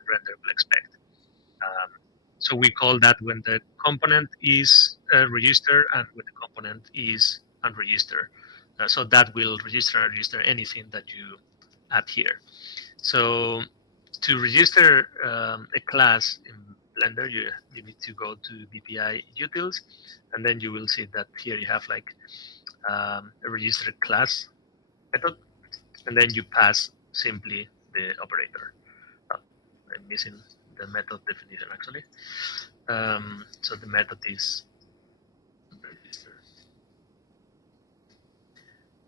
render will expect. So we call that when the component is registered and when the component is unregistered. So that will register and register anything that you add here. So to register a class in Blender, you need to go to BPI utils, and then you will see that here you have like a registered class method, and then you pass simply the operator. I'm missing the method definition actually. So the method is register.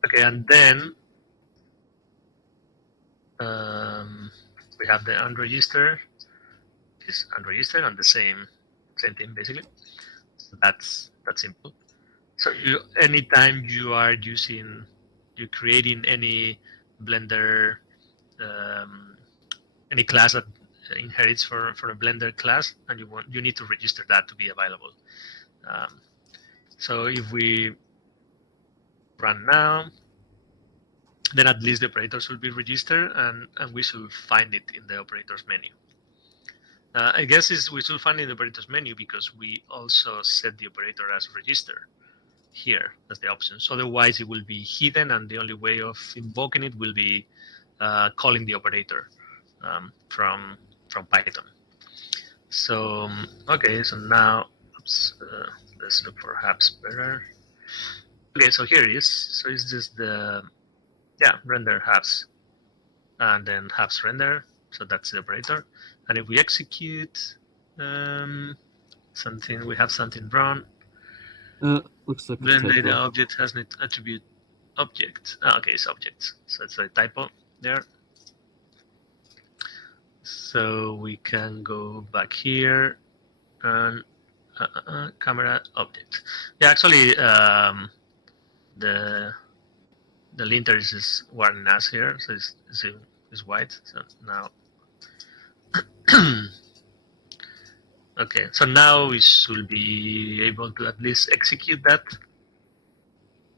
Okay, and then we have the unregistered. Is unregistered and the same thing basically. So that's simple. So anytime you are creating any Blender any class that inherits for a Blender class, and you need to register that to be available. So if we run now, then at least the operators will be registered, and we should find it in the operators menu. I guess we should find it in the operators menu because we also set the operator as register here as the options. Otherwise, it will be hidden, and the only way of invoking it will be calling the operator from Python. So okay, so now let's look for hubs better. Okay, so here it is. So it's just the render hubs, and then hubs render. So that's the operator. And if we execute something, we have something wrong. Looks like a Blend data typo. object has an attribute object. Okay, it's objects. So it's a typo there. So we can go back here and camera object. Yeah, actually, the linter is warning us here, so it's white. So now, okay. So now we should be able to at least execute that.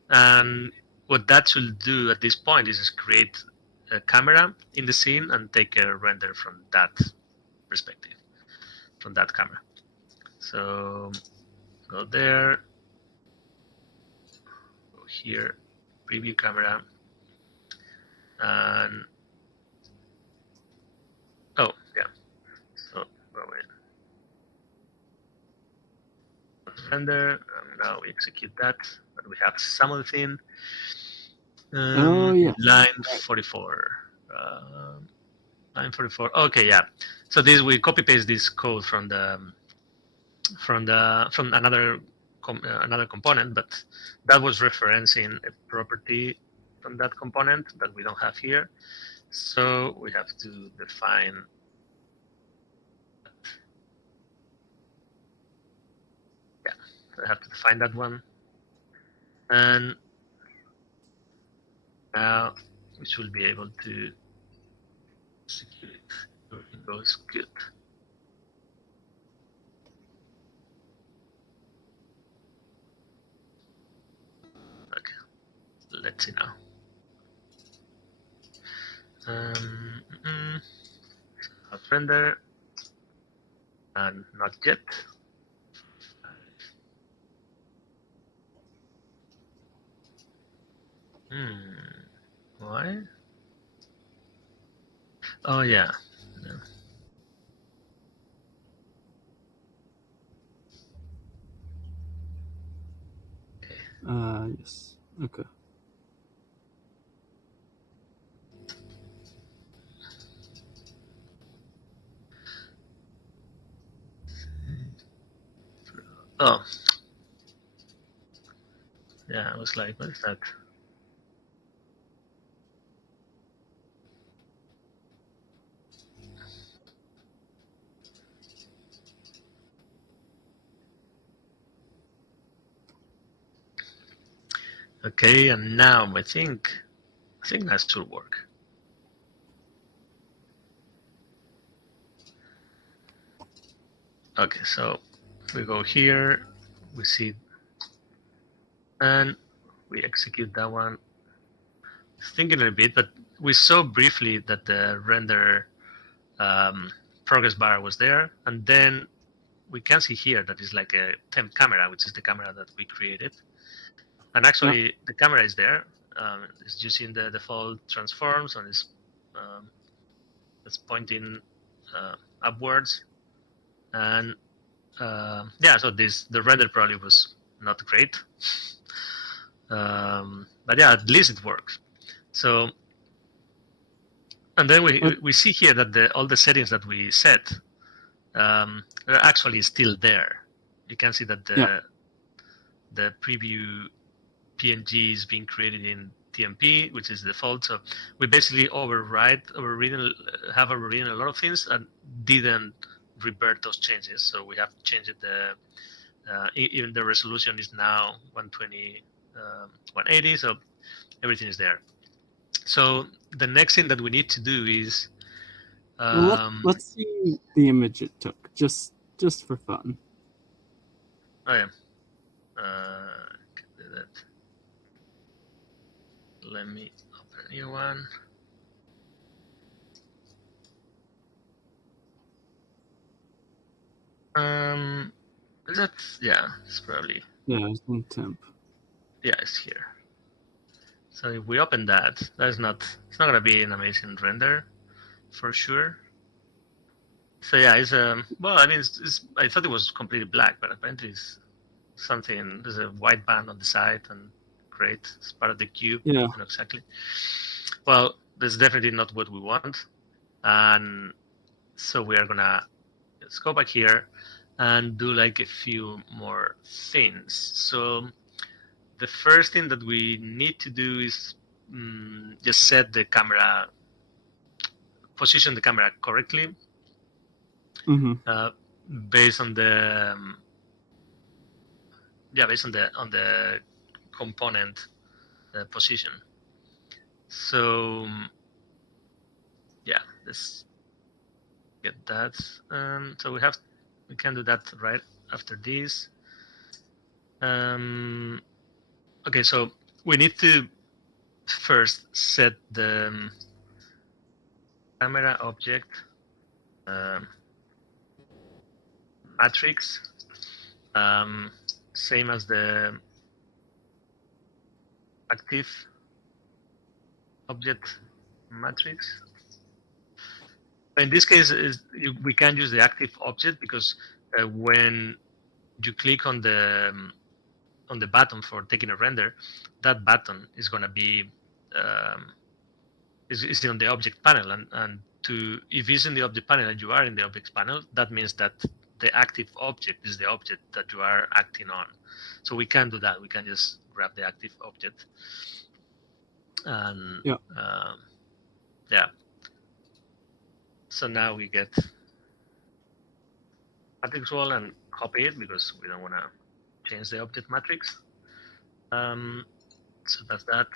And what that should do at this point is create a camera in the scene and take a render from that perspective, from that camera. So go there, go here, preview camera, and oh yeah, so go in render, and now we execute that, but we have some of the thing. Oh yeah, Line 44. Line 44. Okay, yeah. So this we copy paste this code from another another component, but that was referencing a property from that component that we don't have here. So we have to define. Yeah, I have to define that one, and now we should be able to execute it. Everything goes good. Okay, let's see now. Render and not yet. Why? Oh yeah. yes. Okay. Oh. Yeah, I was like, what is that? Okay, and now I think that should work. Okay, so we go here, we see, and we execute that one. Thinking a bit, but we saw briefly that the render progress bar was there, and then we can see here that it's like a temp camera, which is the camera that we created. And actually, the camera is there. It's using the default transforms, and it's pointing upwards. And yeah, so the render probably was not great, but yeah, at least it works. So, and then we see here that all the settings that we set are actually still there. You can see that the preview PNG is being created in TMP, which is the default. So we basically have overridden a lot of things and didn't revert those changes. So we have changed the even the resolution is now 120, 180. So everything is there. So the next thing that we need to do is Let's see the image it took, just for fun. oh yeah, can do that. Let me open a new one. That's it's probably It's in temp. it's here. So if we open that, it's not gonna be an amazing render for sure. So yeah, it's well, I mean, I thought it was completely black, but apparently it's something. There's a white band on the side, and great, it's part of the cube. Yeah. Exactly. Well, that's definitely not what we want, and so we are gonna let's go back here and do like a few more things. So the first thing that we need to do is just set the camera, position the camera correctly, Mm-hmm. based on the based on the component position. So let's get that. So we can do that right after this. Okay, so we need to first set the camera object matrix, same as the active object matrix. In this case, we can use the active object because when you click on the button for taking a render, that button is going to be is on the object panel, and to if it's in the object panel and you are in the object panel, that means that the active object is the object that you are acting on. So we can do that. We can just grab the active object and so now we get matrix wall and copy it because we don't want to change the object matrix. So that's that.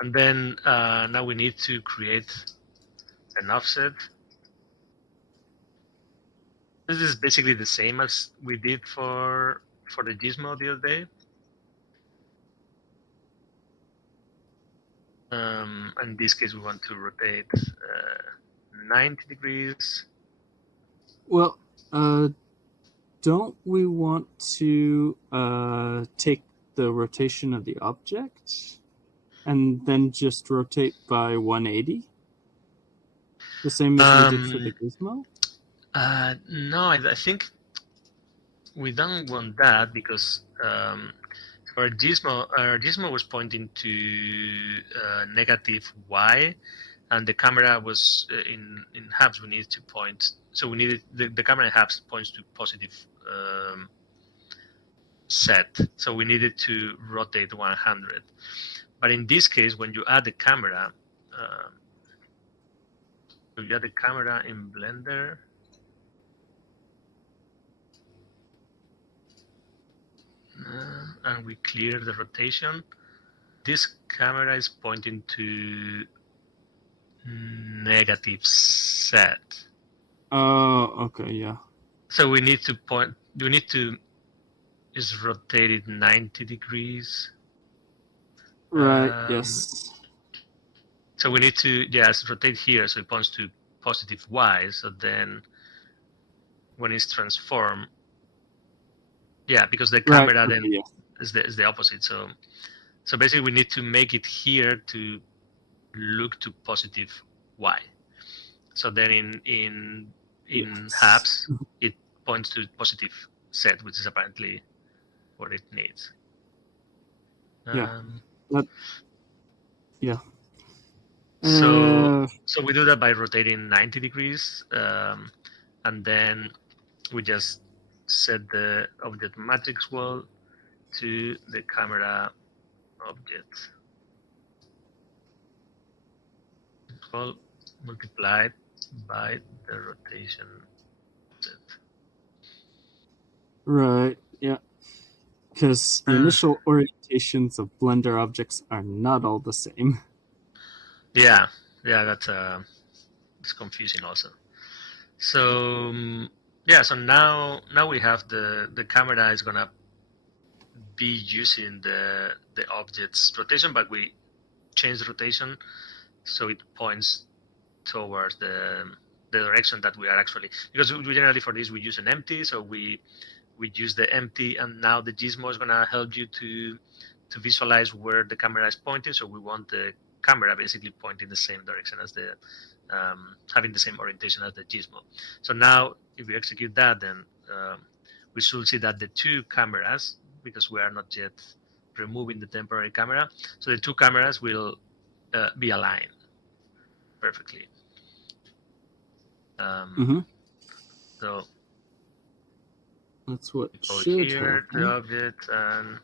And then now we need to create an offset. This is basically the same as we did for the gizmo the other day. In this case, we want to rotate 90 degrees. Well, don't we want to take the rotation of the object and then just rotate by 180? The same as we did for the gizmo? No, I think we don't want that because our gizmo was pointing to negative y, and the camera was in hubs. We needed to point, so we needed the camera in hubs points to positive set, so we needed to rotate 100. But in this case, when you add the camera, you add the camera in Blender. And we clear the rotation. This camera is pointing to negative set. Oh, okay, yeah. So we need to point. We need to is rotate it 90 degrees. Right. Yes. So we need to rotate here, so it points to positive y. So then, when it's transformed, because the camera then is the opposite. So basically, we need to make it here to look to positive y. So then in hubs, it points to positive set, which is apparently what it needs. So we do that by rotating 90 degrees, and then we just set the object matrix wall to the camera object wall multiplied by the rotation object. Right, yeah. Because the initial orientations of Blender objects are not all the same. Yeah, Yeah, it's confusing also. So yeah, so now we have the camera is gonna be using the object's rotation, but we change the rotation so it points towards the direction that we are actually, because we generally for this we use an empty, so we use the empty, and now the gizmo is gonna help you to visualize where the camera is pointing. So we want the camera basically pointing the same direction as the having the same orientation as the gizmo. So now if we execute that, then we should see that the two cameras, because we are not yet removing the temporary camera, so the two cameras will be aligned perfectly. Mm-hmm. So That's what we go should here to the happen. object and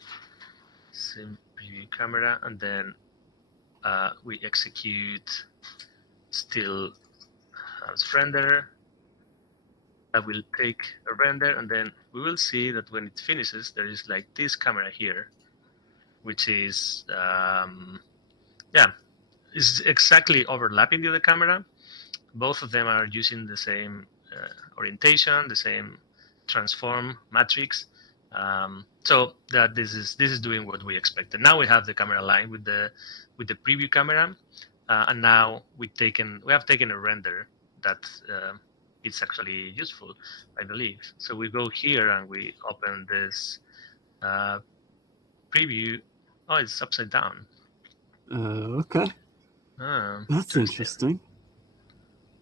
sim preview camera, and then we execute still as render. That will take a render, and then we will see that when it finishes, there is like this camera here, which is yeah, is exactly overlapping the other camera. Both of them are using the same orientation, the same transform matrix. So that this is doing what we expected. Now we have the camera line with the preview camera, and now we have taken a render that it's actually useful, I believe. So we go here and we open this uh, preview. Oh, it's upside down. Okay. That's Interesting. interesting.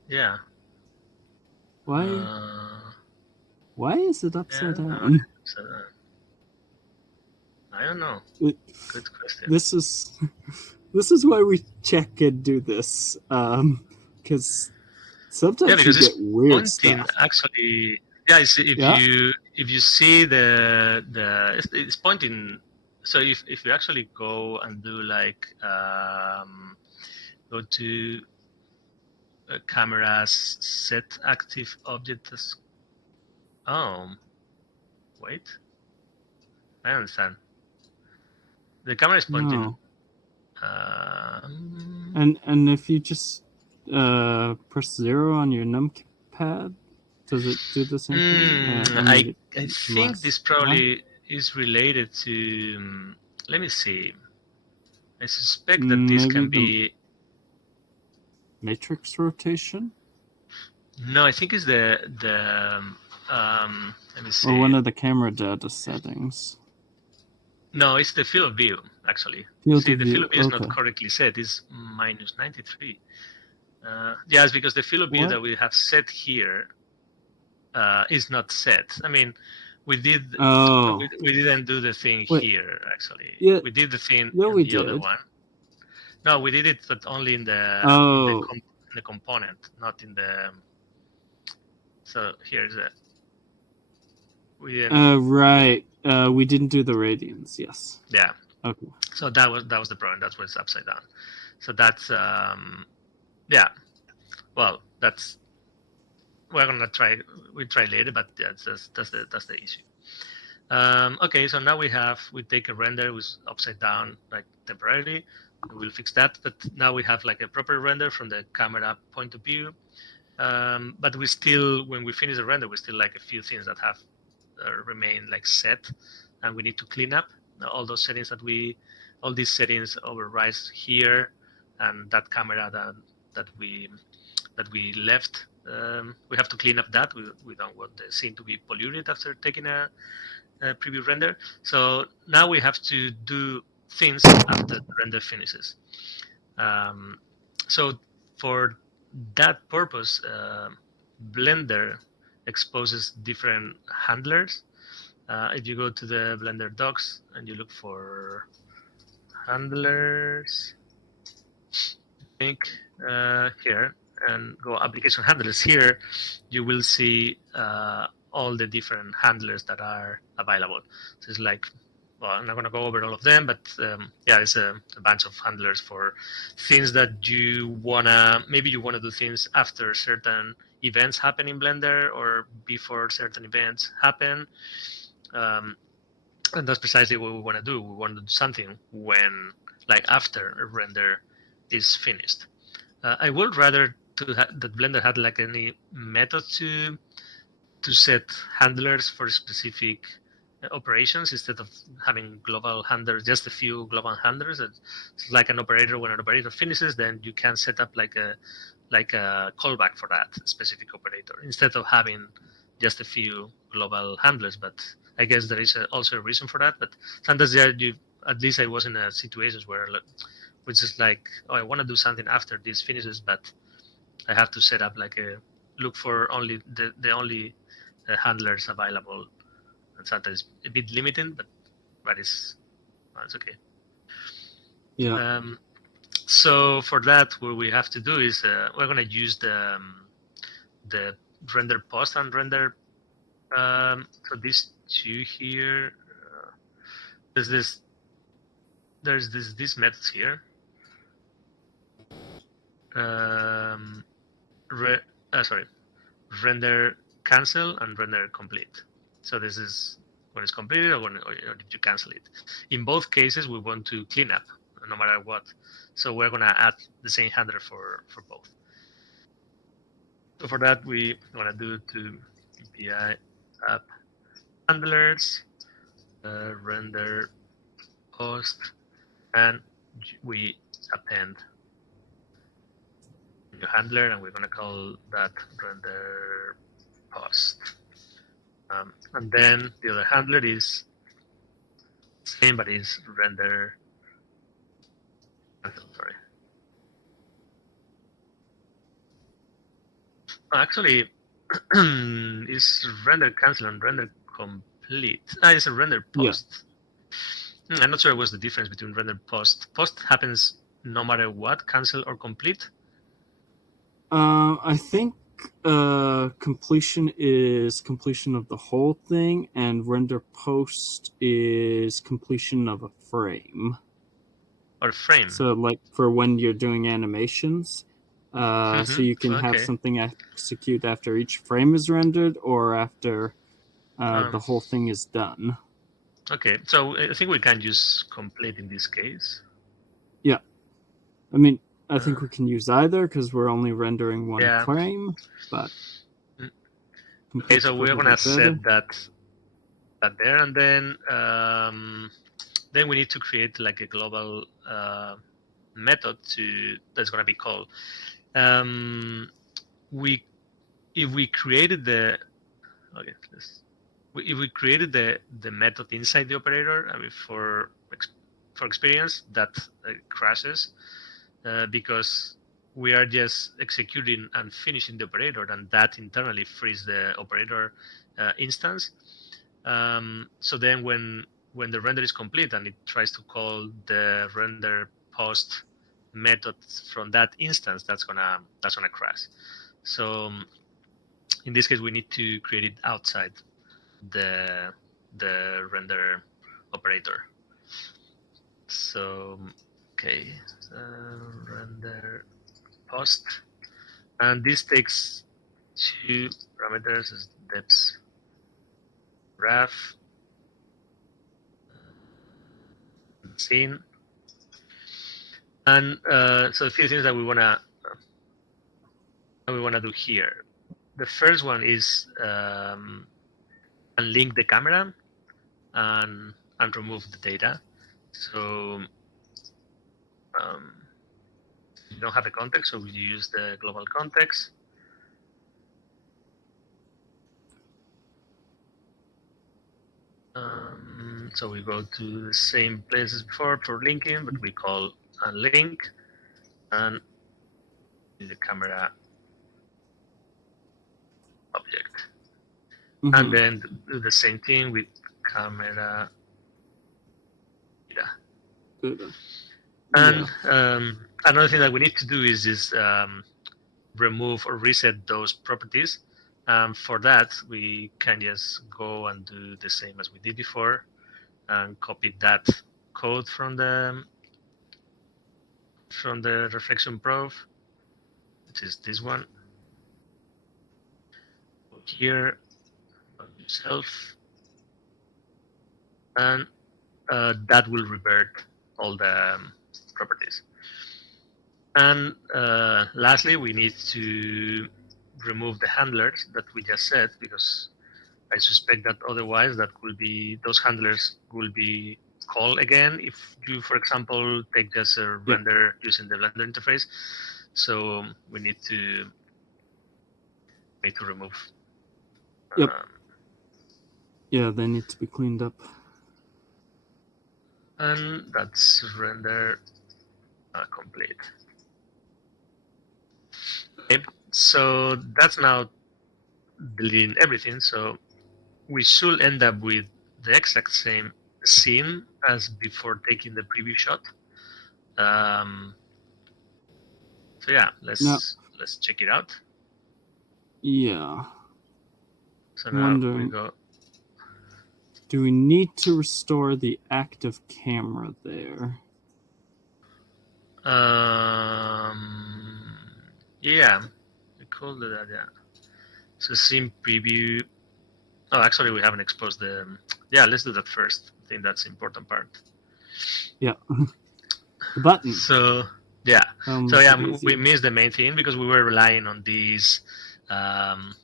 Yeah. Why? Uh, Why is it yeah. upside No, down? I don't know. It, Good question. this is this is why we check and do this. Because Yeah, sometimes you because it's get weird pointing stuff. actually. Yeah, Yeah. if you see it's pointing. So if you actually go and do like go to cameras, set active object as, oh wait, I understand. The camera is pointing. No. Um, And if you just press 0 on your numpad, does it do the same thing? Or maybe I think less. this Why? probably is related to. Let me see. I suspect that this Maybe can the be. matrix rotation? No, I think it's the. Let me Or see. one of the camera data settings? No, it's the field of view actually. Field See, of the field view. of view is not Okay. correctly set. It's minus 93. Yeah, it's because the field of view What? that we have set here is not set. I mean, we did Oh. we didn't do the thing Wait. here actually. Yeah, We did the thing yeah, in we the other did. one. No, we did it, but only Oh. in the component, not in the. So here's a we didn't. Right. We didn't do the radians. Yes. Yeah. Okay. So that was the problem. That's what's upside down. So that's yeah. Well, that's we're gonna try. We try later, but yeah, that's the issue. Okay, so now we take a render with upside down like temporarily. We'll fix that, but now we have like a proper render from the camera point of view. But we still, when we finish the render, we still like a few things that have remained like set, and we need to clean up all those settings all these settings overrise here, and that camera that we left. We have to clean up that. We don't want the scene to be polluted after taking a preview render. So now we have to do things after the render finishes. Um, so for that purpose, Blender exposes different handlers. If you go to the Blender docs and you look for handlers, I think here, and go application handlers here, you will see all the different handlers that are available. So it's like, well, I'm not going to go over all of them, but yeah, it's a bunch of handlers for things that maybe you wanna do things after certain events happen in Blender or before certain events happen. Um, and that's precisely what we want to do. We want to do something when, like, after a render is finished. I would rather that Blender had like any method to set handlers for specific operations instead of having global handlers, just a few global handlers. It's like an operator. When an operator finishes, then you can set up like a callback for that specific operator instead of having just a few global handlers. But I guess there is also a reason for that. But sometimes at least I was in a situations where which is like, oh, I want to do something after this finishes, but I have to set up like a look for only the only handlers available, and sometimes a bit limiting, but it's okay. Yeah. So for that, what we have to do is we're going to use the render post and render. So these two here, there's these methods here. Um, re, sorry, render cancel and render complete. So this is when it's completed or if you cancel it. In both cases, we want to clean up no matter what. So we're going to add the same handler for both. So for that, we want to do to API app handlers, render post, and we append new handler, and we're going to call that render post. And then the other handler is same, but is render cancel. Sorry. Actually, is render cancel and render complete. It's a render Yeah. post. I'm not sure what's the difference between render post. Post happens no matter what, cancel or complete. I think completion is completion of the whole thing, and render post is completion of a frame. Or frame. So, like for when you're doing animations, so you can have Okay. something execute after each frame is rendered or after the Um, whole thing is done. okay. So I think we can use complete in this case. Yeah. I mean, I Uh, think we can use either because we're only rendering one yeah. frame, but Mm. Okay. complete's So we're probably gonna better. set that there, and then we need to create like a global method that's gonna be called. Um, we if we created the okay, if we created the method inside the operator, I mean for experience that crashes because we are just executing and finishing the operator, and that internally frees the operator instance. So then when the render is complete and it tries to call the render post method from that instance, that's gonna crash. So in this case, we need to create it outside the render operator. So okay, render post, and this takes two parameters as depth graph scene, and so a few things that we wanna do here. The first one is unlink the camera and remove the data. So you don't have a context, so we use the global context. So we go to the same place as before for linking, but we call unlink and the camera object. And then do the same thing with camera data. And another thing that we need to do is just remove or reset those properties. For that, we can just go and do the same as we did before and copy that code from the reflection probe, which is this one. Go here, yourself, and that will revert all the properties. And lastly, we need to remove the handlers that we just said, because I suspect that otherwise that will be those handlers will be called again if you, for example, take just a Yep. render using the Blender interface. So we need to remove. Yep. Um, Yeah, they need to be cleaned up. and that's render complete. Okay, so that's now deleting everything. So we should end up with the exact same scene as before taking the preview shot. Um, so yeah, Now, let's check it out. yeah. So I'm now we wondering, go. do we need to restore the active camera there? Yeah, we could do that. Yeah. So scene preview. Oh, actually, we haven't exposed the. Yeah, let's do that first. I think that's the important part. Yeah. The button. So yeah, That'll so make yeah, it we easier. missed the main thing because we were relying on um,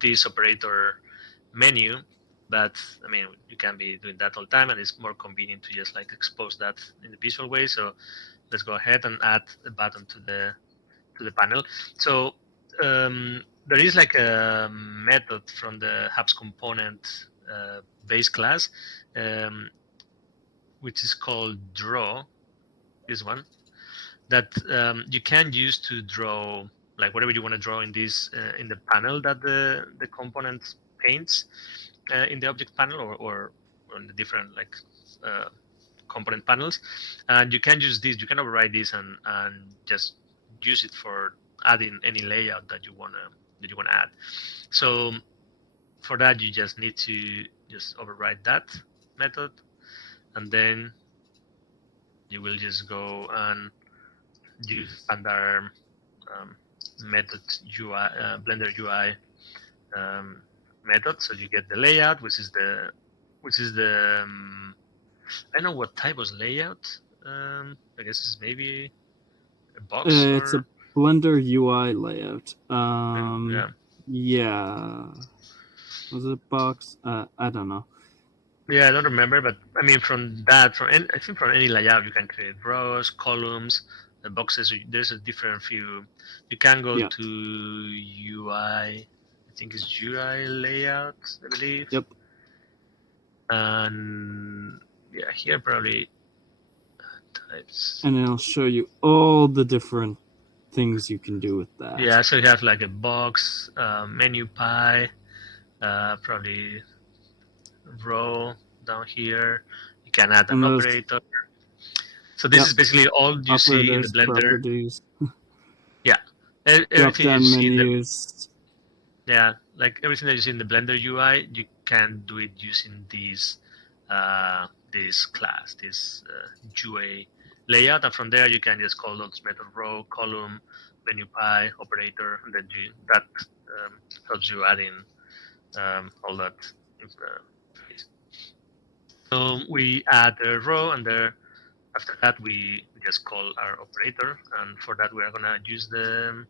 this operator menu. But I mean, you can be doing that all the time, and it's more convenient to just like expose that in the visual way. So let's go ahead and add a button to the panel. So there is like a method from the Hubs component base class, um, which is called draw. This one that you can use to draw like whatever you want to draw in this in the panel that the component paints in the object panel, or on the different like uh, component panels, and you can use this. You can override this and just use it for adding any layout that you wanna add. So for that, you just need to just override that method, and then you will just go and use standard um, method UI, Blender UI method. So you get the layout, which is the I don't know what type of layout. I guess it's maybe a box It's a or Blender UI layout. yeah. Yeah. Was it a box? I don't know. Yeah, I don't remember, but I mean, from that, I think from any layout, you can create rows, columns, boxes. There's a different few. You can go Yeah. to UI. I think it's UI layout, I believe, Yep. and yeah, here probably types. And it'll show you all the different things you can do with that. Yeah, so you have like a box, menu pie, probably row down here. You can add an And those, operator. So this yep, is basically all you see in the operators, Blender. properties, Yeah, drop everything that you down see in the menus. yeah, like everything that you see in the Blender UI, you can do it using this class, this UA layout, and from there you can just call those method row, column, menu pie, operator, and then that helps you add in all that. Uh, so we add a row, and there after that we just call our operator, and for that we are gonna use the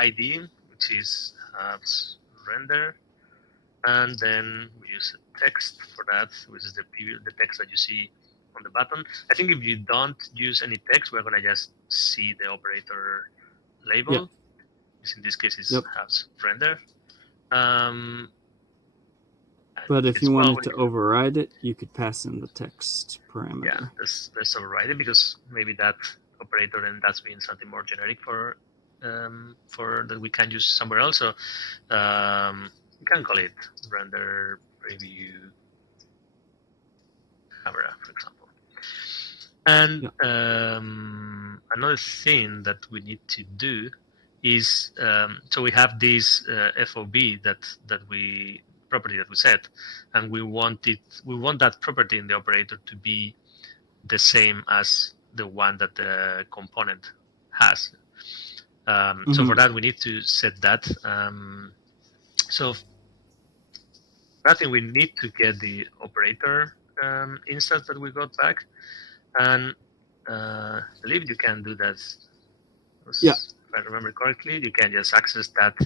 ID, which is render, and then we use a text for that, which is the text that you see on the button. I think if you don't use any text, we're gonna just see the operator Yep. label, which in this case is Yep. has render. Um, But if it's you well, wanted to override it, you could pass in the text yeah, parameter. let's override it because maybe that operator and that's being something more generic for that we can use somewhere else. So you can call it render preview camera, for example. And Yeah. another thing that we need to do is so we have this FOB that we property that we set, and we want that property in the operator to be the same as the one that the component has. So for Mm-hmm. that we need to set that. So I think we need to get the operator instance that we got back, and believe you can do that. Yeah. If I remember correctly, you can just access that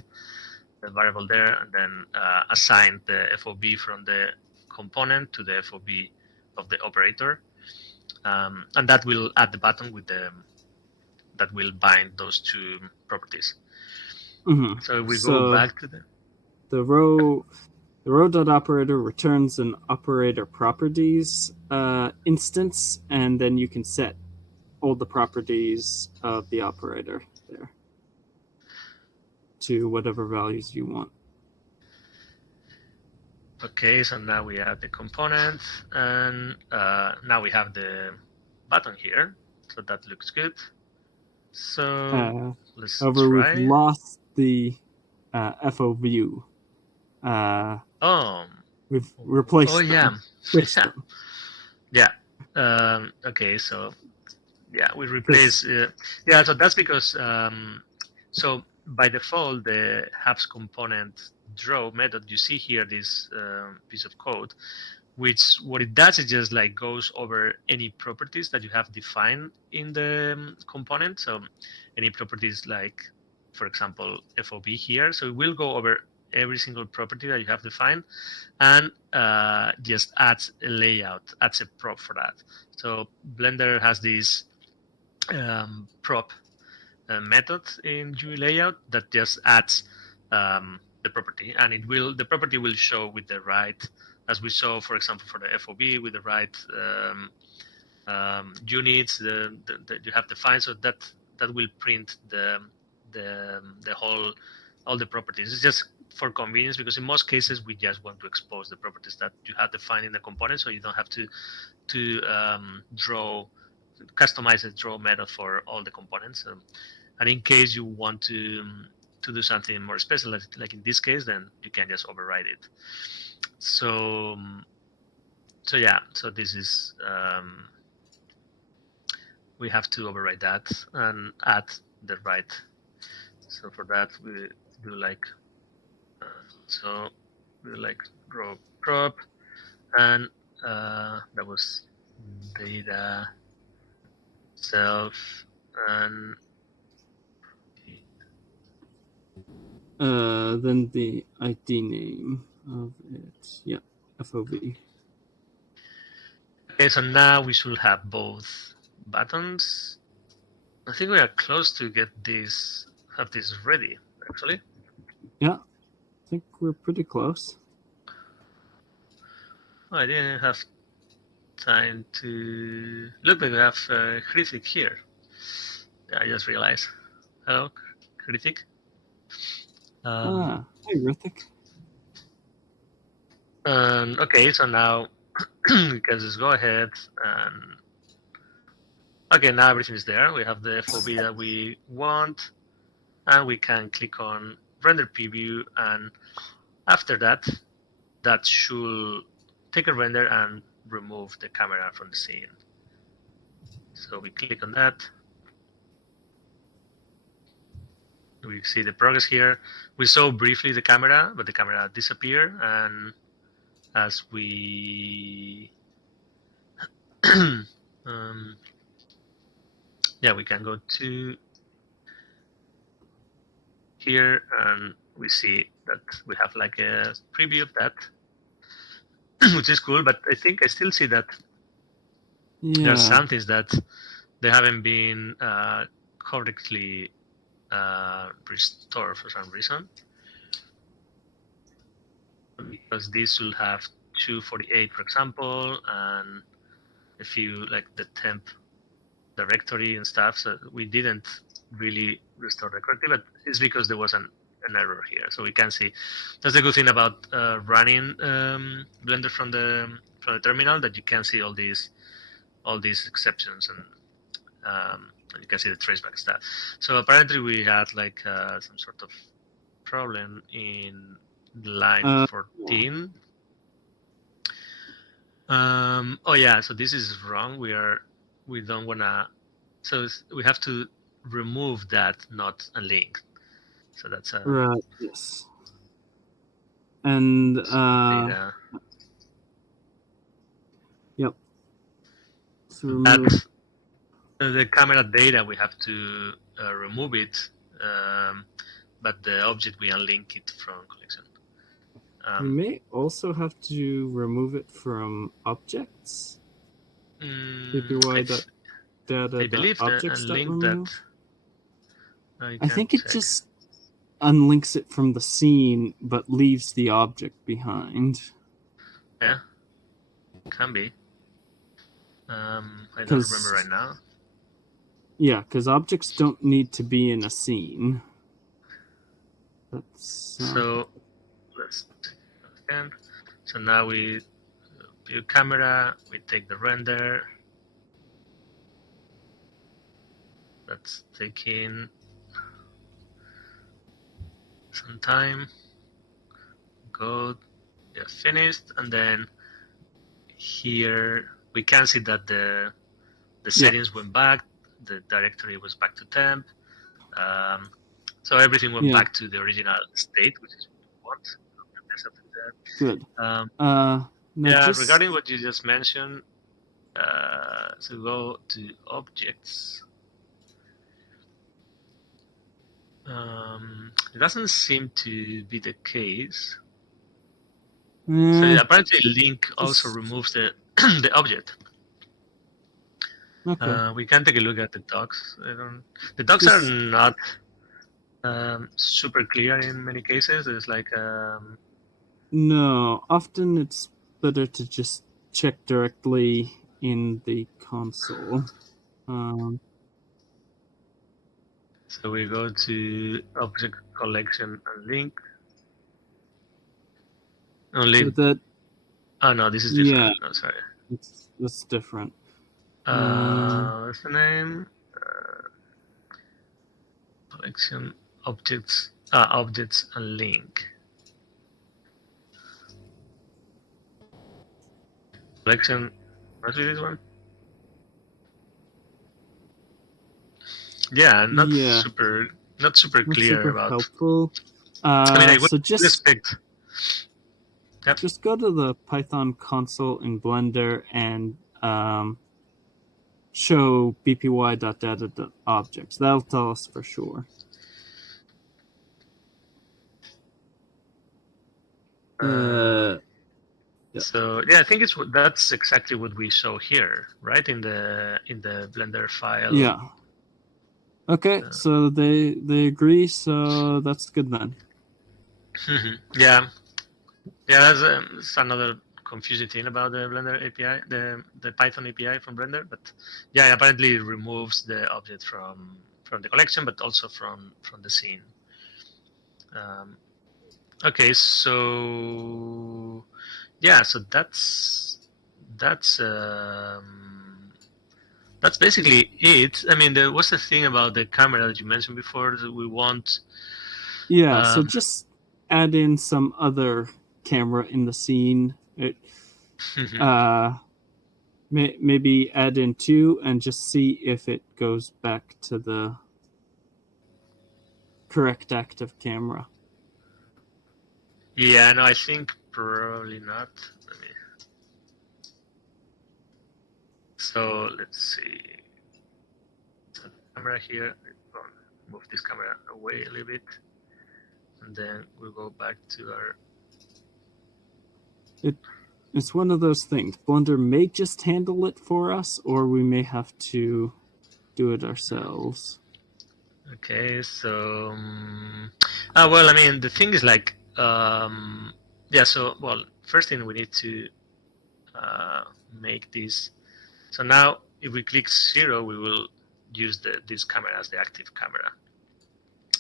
the variable there and then assign the FOB from the component to the FOB of the operator, and that will add the button with the that will bind those two properties. Mm-hmm. So if we go So back to the the row.operator returns an operator properties instance, and then you can set all the properties of the operator there to whatever values you want. okay, so now we have the component, and now we have the button here, so that looks good. So Uh, let's However, we've try. lost the FO view. Uh, Oh, we've oh replaced yeah, them, switched yeah, them, yeah. Okay, so yeah, we replace. because Yeah, so that's because so by default the hubs component draw method you see here, this piece of code, which what it does is just like goes over any properties that you have defined in the component. So any properties like, for example, FOB here. So it will go over every single property that you have defined and just adds a layout, adds a prop for that. So Blender has this prop method in GUI layout that just adds the property, and the property will show with the right, as we saw, for example, for the FOB with the right units that you have defined, so that will print the whole all the properties. It's just for convenience because in most cases we just want to expose the properties that you have defined in the component, so you don't have to customize a draw method for all the components. And in case you want to do something more special, like in this case, then you can just override it. So so yeah, so this is we have to override that and add the right. So for that we do like so we do like draw prop, and that was data self, and then the ID name of it, yeah, FOV. okay, so now we should have both buttons. I think we are close to get this have this ready actually. Yeah, I think we're pretty close. Oh, I didn't have time to look, but we have Kritik here. Yeah, I just realized. Hello, Kritik. Um, Hi, Rithik. okay, so now we can just go ahead and okay, now everything is there. We have the FOB that we want, and we can click on render preview, and after that, that should take a render and remove the camera from the scene. So we click on that. We see the progress here. We saw briefly the camera, but the camera disappeared. And as we, yeah, we can go to here and we see that we have like a preview of that, which is cool. But I think I still see that there are Yeah. some things that they haven't been correctly restored for some reason, because this will have 248, for example, and a few like the temp directory and stuff. So we didn't really restore the correctly, but it's because there was an error here. So we can see that's the good thing about running Blender from the terminal, that you can see all these exceptions, and you can see the traceback stuff. So apparently we had like some sort of problem in line Yeah. 14. Oh yeah, so this is wrong. We don't wanna. So we have to remove that not a link. So that's Right. Yes. And data. yep. So That remove. The camera data, we have to remove it, but the object, we unlink it from collection. We may also have to remove it from objects. I, I believe the unlink that. ppy.data.objects.remove. I can think it check. just unlinks it from the scene, but leaves the object behind. Yeah, can be. I don't remember right now. Yeah, because objects don't need to be in a scene. So let's check again. So now we view camera, we take the render. That's taking some time. Go, yeah, finished, and then here we can see that the settings went back, the directory was back to temp, so everything went back to the original state, which is what we want. Good. Regarding what you just mentioned, so go to objects. It doesn't seem to be the case. So apparently link also removes the the object. Okay. We can take a look at the docs. The docs are not super clear in many cases. It's like no, often it's better to just check directly in the console. So we go to object collection and link. Only that. Oh no, this is different. Yeah, no, sorry. That's different. What's the name? Collection objects. Objects and link. Collection. What's this one? Yeah, not super clear super about. Helpful. I would so just expect. Yep. Just go to the Python console in Blender and show bpy.data.objects. That'll tell us for sure. So yeah, I think that's exactly what we show here, right? In the Blender file. Yeah. Okay, so they agree, so that's good then. Yeah, that's another confusing thing about the Blender API, the Python API from Blender. But yeah, apparently it removes the object from the collection, but also from the scene. Okay, so yeah, so that's basically it. I mean, there was a thing about the camera that you mentioned before that we want. Yeah, so just add in some other camera in the scene. Maybe add in 2 and just see if it goes back to the correct active camera. Yeah, no, I think probably not. So let's see. So the camera here. Move this camera away a little bit, and then we'll go back to our. It's one of those things. Blender may just handle it for us, or we may have to do it ourselves. Okay, so well, I mean, the thing is like, yeah. So, well, first thing we need to make this. So now, if we click 0, we will use this camera as the active camera.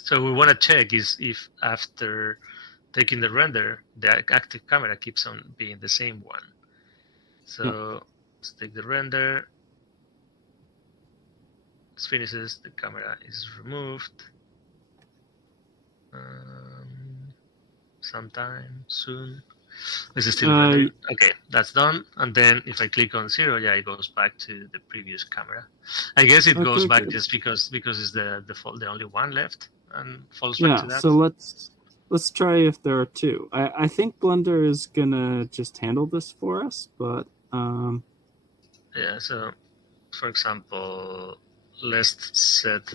So we want to check is if after taking the render, the active camera keeps on being the same one. So let's take the render. It finishes, the camera is removed. Sometime soon. This is still rendering. Okay, that's done. And then if I click on 0, yeah, it goes back to the previous camera. I guess it goes back just because it's the only one left and falls back to that. So let's try if there are 2. I think Blender is gonna just handle this for us, but yeah. So, for example, let's set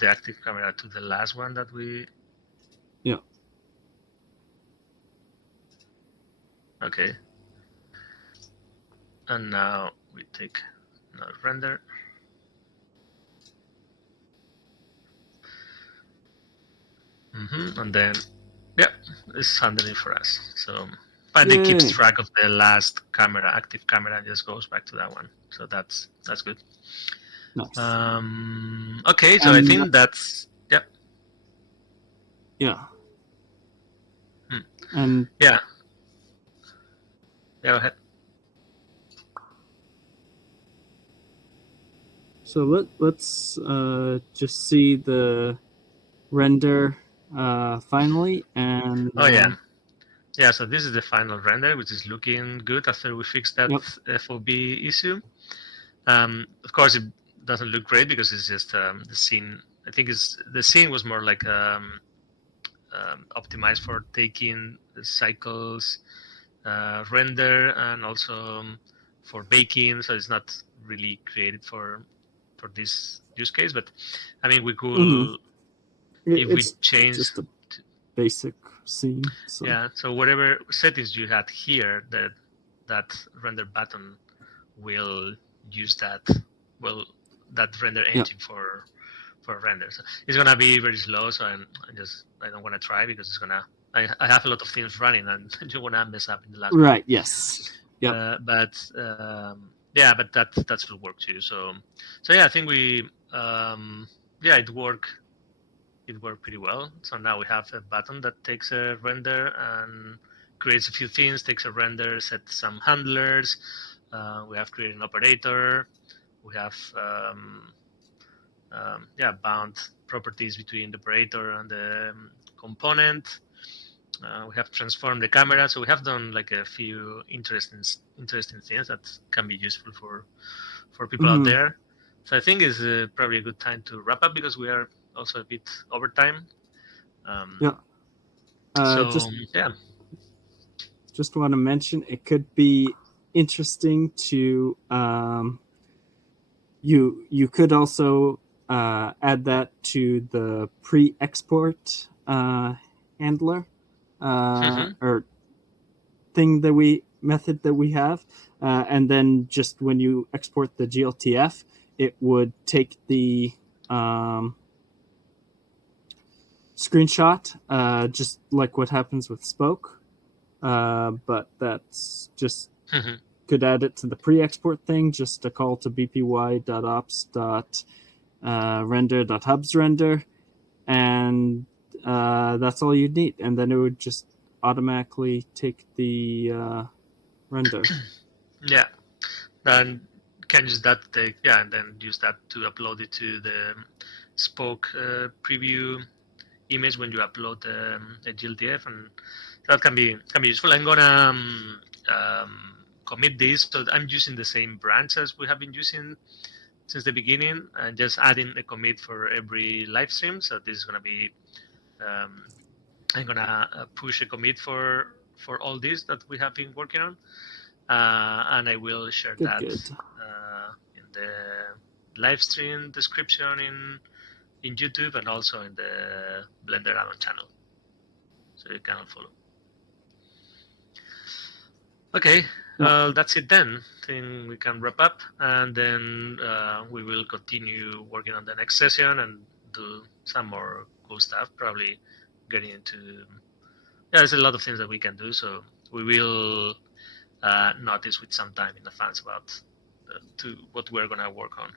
the active camera to the last one that we. Yeah. Okay. And now we take another render. And then, yeah, it's handling for us. So, but it keeps Yay. track of the last camera, active camera, and just goes back to that one. So that's good. Nice. Okay, so I And think that's yeah. Hmm. And Yeah. Go ahead. so let's just see the render finally, and Oh yeah. Yeah, so this is the final render, which is looking good after we fix that yep. FOB issue. Of course, it doesn't look great because it's just the scene. I think the scene was more like optimized for taking the cycles, render, and also for baking. So it's not really created for this use case. But I mean, we Mm-hmm. could if we It's change. just a basic scene. So Yeah, so whatever settings you had here, that render button will use that render yeah. engine for render. So it's gonna be very slow. So I don't want to try because it's gonna. I have a lot of things running and I don't want to mess up in the last minute. Right. Yes. Yep. But yeah, but that will work too. So yeah, I think we yeah, it worked pretty well. So now we have a button that takes a render and creates a few things, takes a render, sets some handlers. We have created an operator. We have yeah, bound properties between the operator and the component. We have transformed the camera, so we have done like a few interesting things that can be useful for people out Mm-hmm. there. So I think it's probably a good time to wrap up because we are also a bit over time. Yeah. So yeah. Just want to mention it could be interesting to you could also add that to the pre-export handler Mm-hmm. or method that we have, and then just when you export the GLTF, it would take the screenshot, just like what happens with Spoke. But that's just Mm-hmm. could add it to the pre-export thing, just a call to bpy.ops.render.hubs and that's all you need. And then it would just automatically take the render. Yeah. And can use that take and then use that to upload it to the Spoke preview image when you upload a GLTF, and that can be useful. I'm gonna commit this, so I'm using the same branch as we have been using since the beginning, and just adding a commit for every live stream. So this is gonna be um, I'm gonna push a commit for all these that we have been working on, and I will share Good, that good. in the live stream description in YouTube and also in the Blender add-on channel, so you can follow. Okay, Yeah, that's it then. I think we can wrap up, and then we will continue working on the next session and do some more cool stuff. Probably getting into there's a lot of things that we can do. So we will notice with some time in advance about to what we're gonna work on.